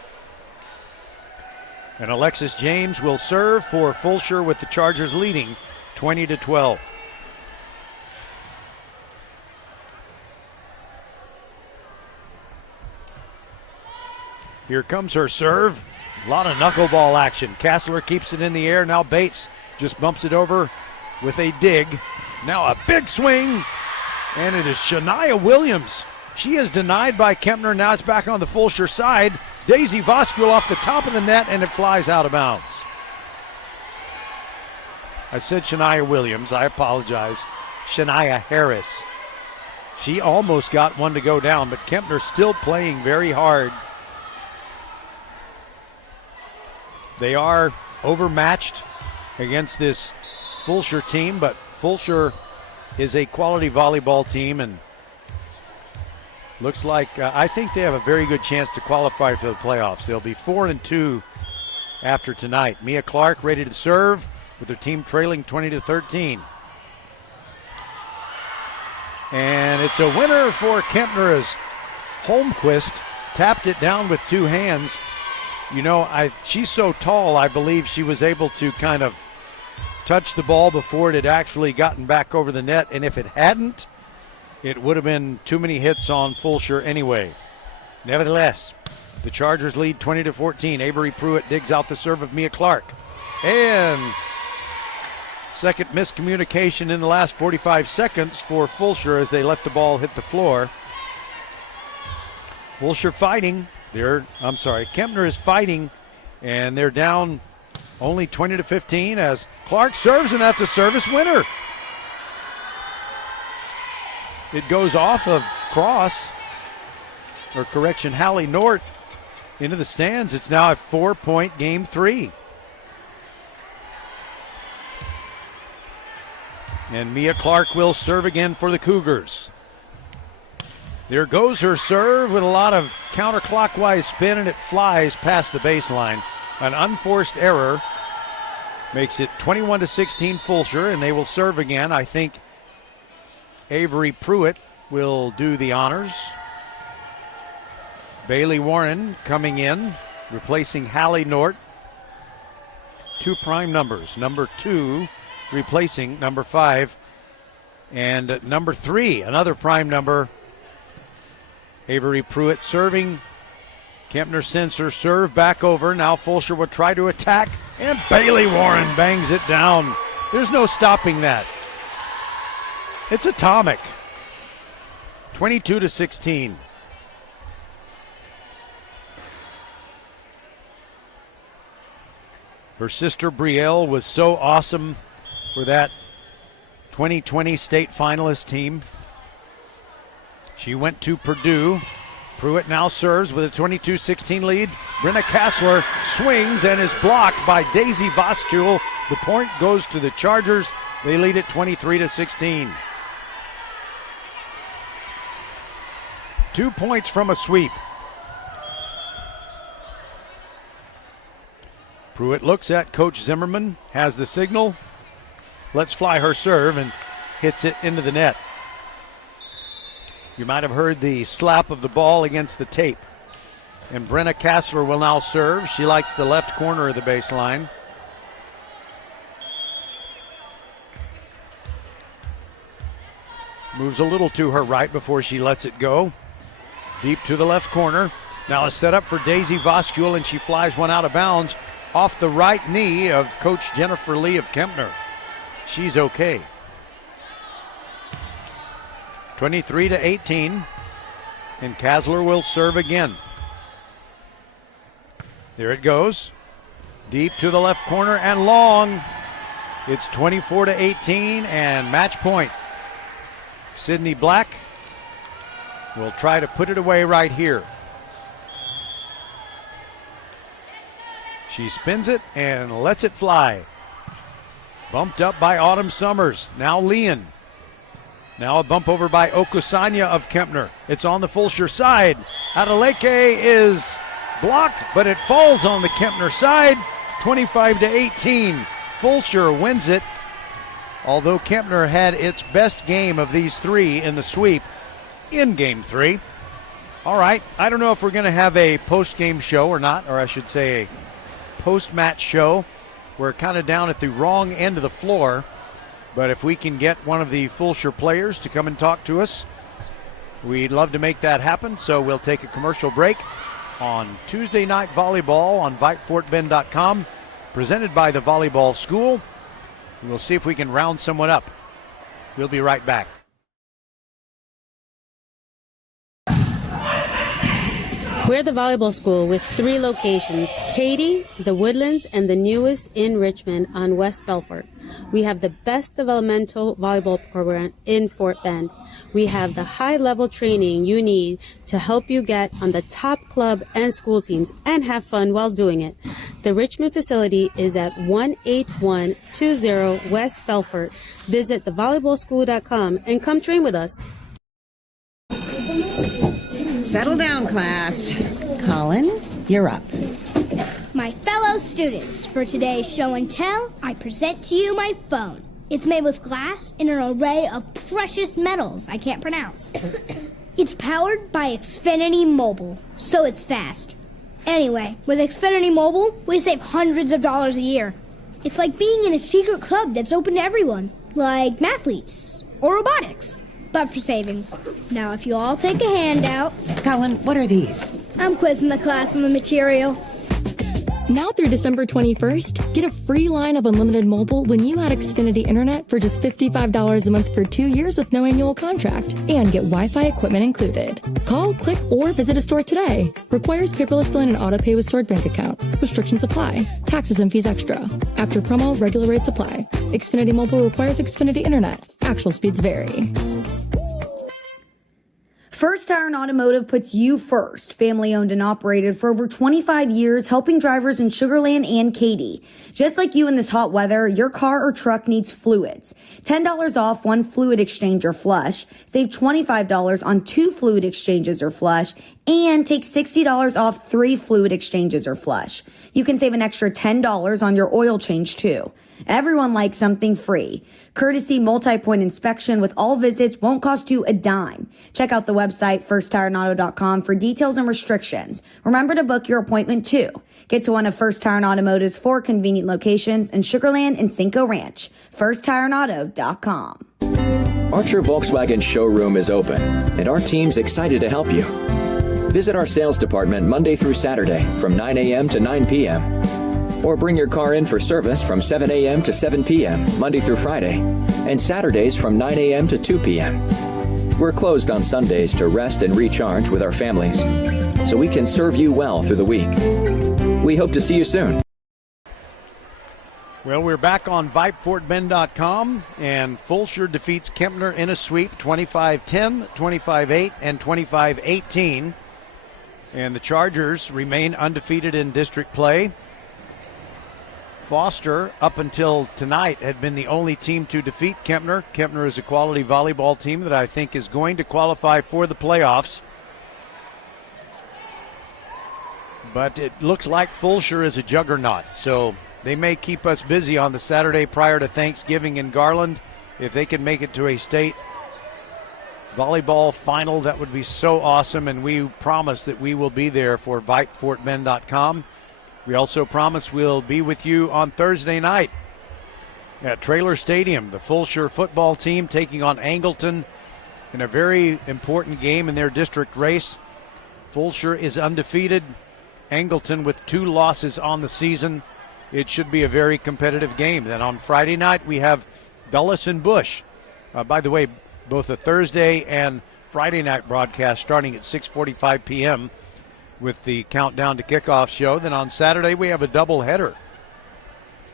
And Alexis James will serve for Fulshear with the Chargers leading 20-12. Here comes her serve. A lot of knuckleball action. Kassler keeps it in the air. Now Bates just bumps it over with a dig. Now a big swing. And it is Shania Williams. She is denied by Kempner. Now it's back on the Fulshear side. Daisy Voskul off the top of the net, and it flies out of bounds. I said Shania Williams. I apologize. Shania Harris. She almost got one to go down, but Kempner still playing very hard. They are overmatched against this Fulshear team, but Fulshear is a quality volleyball team, and looks like I think they have a very good chance to qualify for the playoffs. They'll be 4-2 after tonight. Mia Clark ready to serve with her team trailing 20-13. And it's a winner for Kempner as Holmquist tapped it down with two hands. You know, she's so tall, I believe she was able to kind of touch the ball before it had actually gotten back over the net. And if it hadn't, it would have been too many hits on Fulshear anyway. Nevertheless, the Chargers lead 20-14. Avery Pruitt digs out the serve of Mia Clark. And second miscommunication in the last 45 seconds for Fulshear as they let the ball hit the floor. Fulshear fighting. Kempner is fighting, and they're down only 20-15 as Clark serves, and that's a service winner. It goes off of Hallie Nort into the stands. It's now a 4-point game 3. And Mia Clark will serve again for the Cougars. There goes her serve with a lot of counterclockwise spin, and it flies past the baseline. An unforced error makes it 21-16 Fulshear, and they will serve again. I think Avery Pruitt will do the honors. Bailey Warren coming in, replacing Hallie Nort. 2 prime numbers. Number 2 replacing number 5. And number 3, another prime number, Avery Pruitt serving. Kempner sends her serve back over. Now Fulshear will try to attack, and Bailey Warren bangs it down. There's no stopping that. It's atomic. 22-16. Her sister Brielle was so awesome for that 2020 state finalist team. She went to Purdue. Pruitt now serves with a 22-16 lead. Brenna Kassler swings and is blocked by Daisy Voskul. The point goes to the Chargers. They lead it 23-16. 2 points from a sweep. Pruitt looks at Coach Zimmerman, has the signal, lets fly her serve, and hits it into the net. You might have heard the slap of the ball against the tape. And Brenna Kassler will now serve. She likes the left corner of the baseline. Moves a little to her right before she lets it go. Deep to the left corner. Now a setup for Daisy Voskul, and she flies one out of bounds off the right knee of Coach Jennifer Lee of Kempner. She's okay. 23-18, and Kassler will serve again. There it goes. Deep to the left corner and long. It's 24-18 and match point. Sydney Black will try to put it away right here. She spins it and lets it fly. Bumped up by Autumn Summers. Now Leon. Now a bump over by Okusanya of Kempner. It's on the Fulshear side. Adeleke is blocked, but it falls on the Kempner side. 25-18. Fulshear wins it. Although Kempner had its best game of these 3 in the sweep in game 3. All right. I don't know if we're going to have a post-game show or not, or I should say a post-match show. We're kind of down at the wrong end of the floor, but if we can get one of the Fulshear players to come and talk to us, we'd love to make that happen. So we'll take a commercial break on Tuesday Night Volleyball on VypeFortBend.com, presented by the Volleyball School. We'll see if we can round someone up. We'll be right back. We're the volleyball school with 3 locations, Katy, the Woodlands, and the newest in Richmond on West Belfort. We have the best developmental volleyball program in Fort Bend. We have the high-level training you need to help you get on the top club and school teams and have fun while doing it. The Richmond facility is at 18120 West Belfort. Visit thevolleyballschool.com and come train with us. Settle down, class. Colin, you're up. My fellow students, for today's show and tell, I present to you my phone. It's made with glass and an array of precious metals I can't pronounce. It's powered by Xfinity Mobile, so it's fast. Anyway, with Xfinity Mobile, we save hundreds of dollars a year. It's like being in a secret club that's open to everyone, like mathletes or robotics, but for savings. Now, if you all take a handout... Colin, what are these? I'm quizzing the class on the material. Now through December 21st, get a free line of unlimited mobile when you add Xfinity Internet for just $55 a month for 2 years with no annual contract and get Wi-Fi equipment included. Call, click, or visit a store today. Requires paperless billing and auto pay with stored bank account. Restrictions apply. Taxes and fees extra. After promo, regular rates apply. Xfinity Mobile requires Xfinity Internet. Actual speeds vary. First Iron Automotive puts you first. Family owned and operated for over 25 years, helping drivers in Sugar Land and Katy. Just like you in this hot weather, your car or truck needs fluids. $10 off 1 fluid exchange or flush. Save $25 on 2 fluid exchanges or flush. And take $60 off 3 fluid exchanges or flush. You can save an extra $10 on your oil change too. Everyone likes something free. Courtesy multi-point inspection with all visits won't cost you a dime. Check out the website firsttireandauto.com for details and restrictions. Remember to book your appointment too. Get to one of First Tire and Automotive's 4 convenient locations in Sugar Land and Cinco Ranch. firsttireandauto.com. Archer Volkswagen showroom is open, and our team's excited to help you. Visit our sales department Monday through Saturday from 9 a.m. to 9 p.m. Or bring your car in for service from 7 a.m. to 7 p.m. Monday through Friday, and Saturdays from 9 a.m. to 2 p.m. We're closed on Sundays to rest and recharge with our families, so we can serve you well through the week. We hope to see you soon. Well, we're back on VypeFortBend.com, and Fulshear defeats Kempner in a sweep, 25-10, 25-8, and 25-18. And the Chargers remain undefeated in district play. Foster, up until tonight, had been the only team to defeat Kempner. Kempner is a quality volleyball team that I think is going to qualify for the playoffs. But it looks like Fulshear is a juggernaut, so they may keep us busy on the Saturday prior to Thanksgiving in Garland. If they can make it to a state volleyball final, that would be so awesome, and we promise that we will be there for VypeFortBend.com. We also promise we'll be with you on Thursday night at Traylor Stadium. The Fulshear football team taking on Angleton in a very important game in their district race. Fulshear is undefeated. Angleton with 2 losses on the season. It should be a very competitive game. Then on Friday night we have Dulles and Bush. By the way, both a Thursday and Friday night broadcast starting at 6:45 p.m. with the countdown to kickoff show. Then on Saturday we have a doubleheader.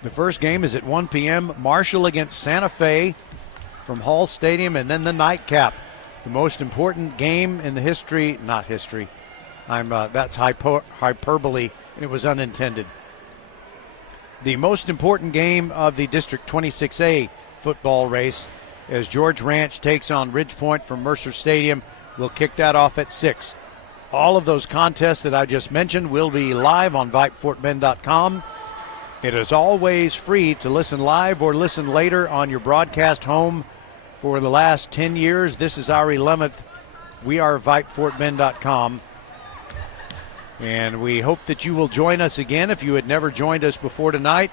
The first game is at 1 p.m. Marshall against Santa Fe from Hall Stadium, and then the nightcap. The most important game in the history, not history, that's hyperbole, and it was unintended. The most important game of the District 26A football race as George Ranch takes on Ridge Point from Mercer Stadium. We'll kick that off at 6. All of those contests that I just mentioned will be live on VypeFortBend.com. It is always free to listen live or listen later on your broadcast home. For the last 10 years, this is our 11th We are VypeFortBend.com. And we hope that you will join us again if you had never joined us before tonight.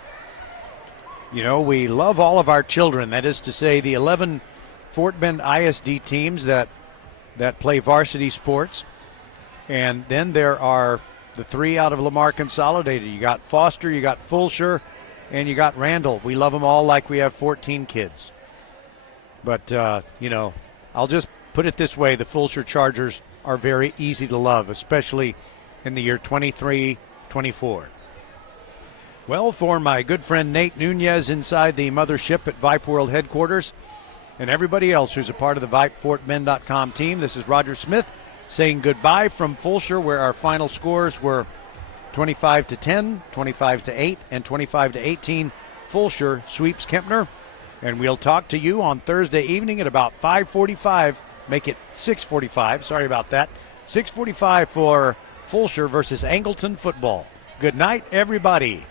You know, we love all of our children. That is to say, the 11 Fort Bend ISD teams that play varsity sports. And then there are the 3 out of Lamar Consolidated. You got Foster, you got Fulshear, and you got Randall. We love them all like we have 14 kids. But, you know, I'll just put it this way. The Fulshear Chargers are very easy to love, especially in the year 23-24. Well, for my good friend Nate Nunez inside the mothership at Vype World headquarters, and everybody else who's a part of the VypeFortBend.com team, this is Roger Smith saying goodbye from Fulshear, where our final scores were 25-10, 25-8, and 25-18. Fulshear sweeps Kempner, and we'll talk to you on Thursday evening at about 5:45. Make it 6:45. Sorry about that. 6:45 for Fulshear versus Angleton football. Good night, everybody.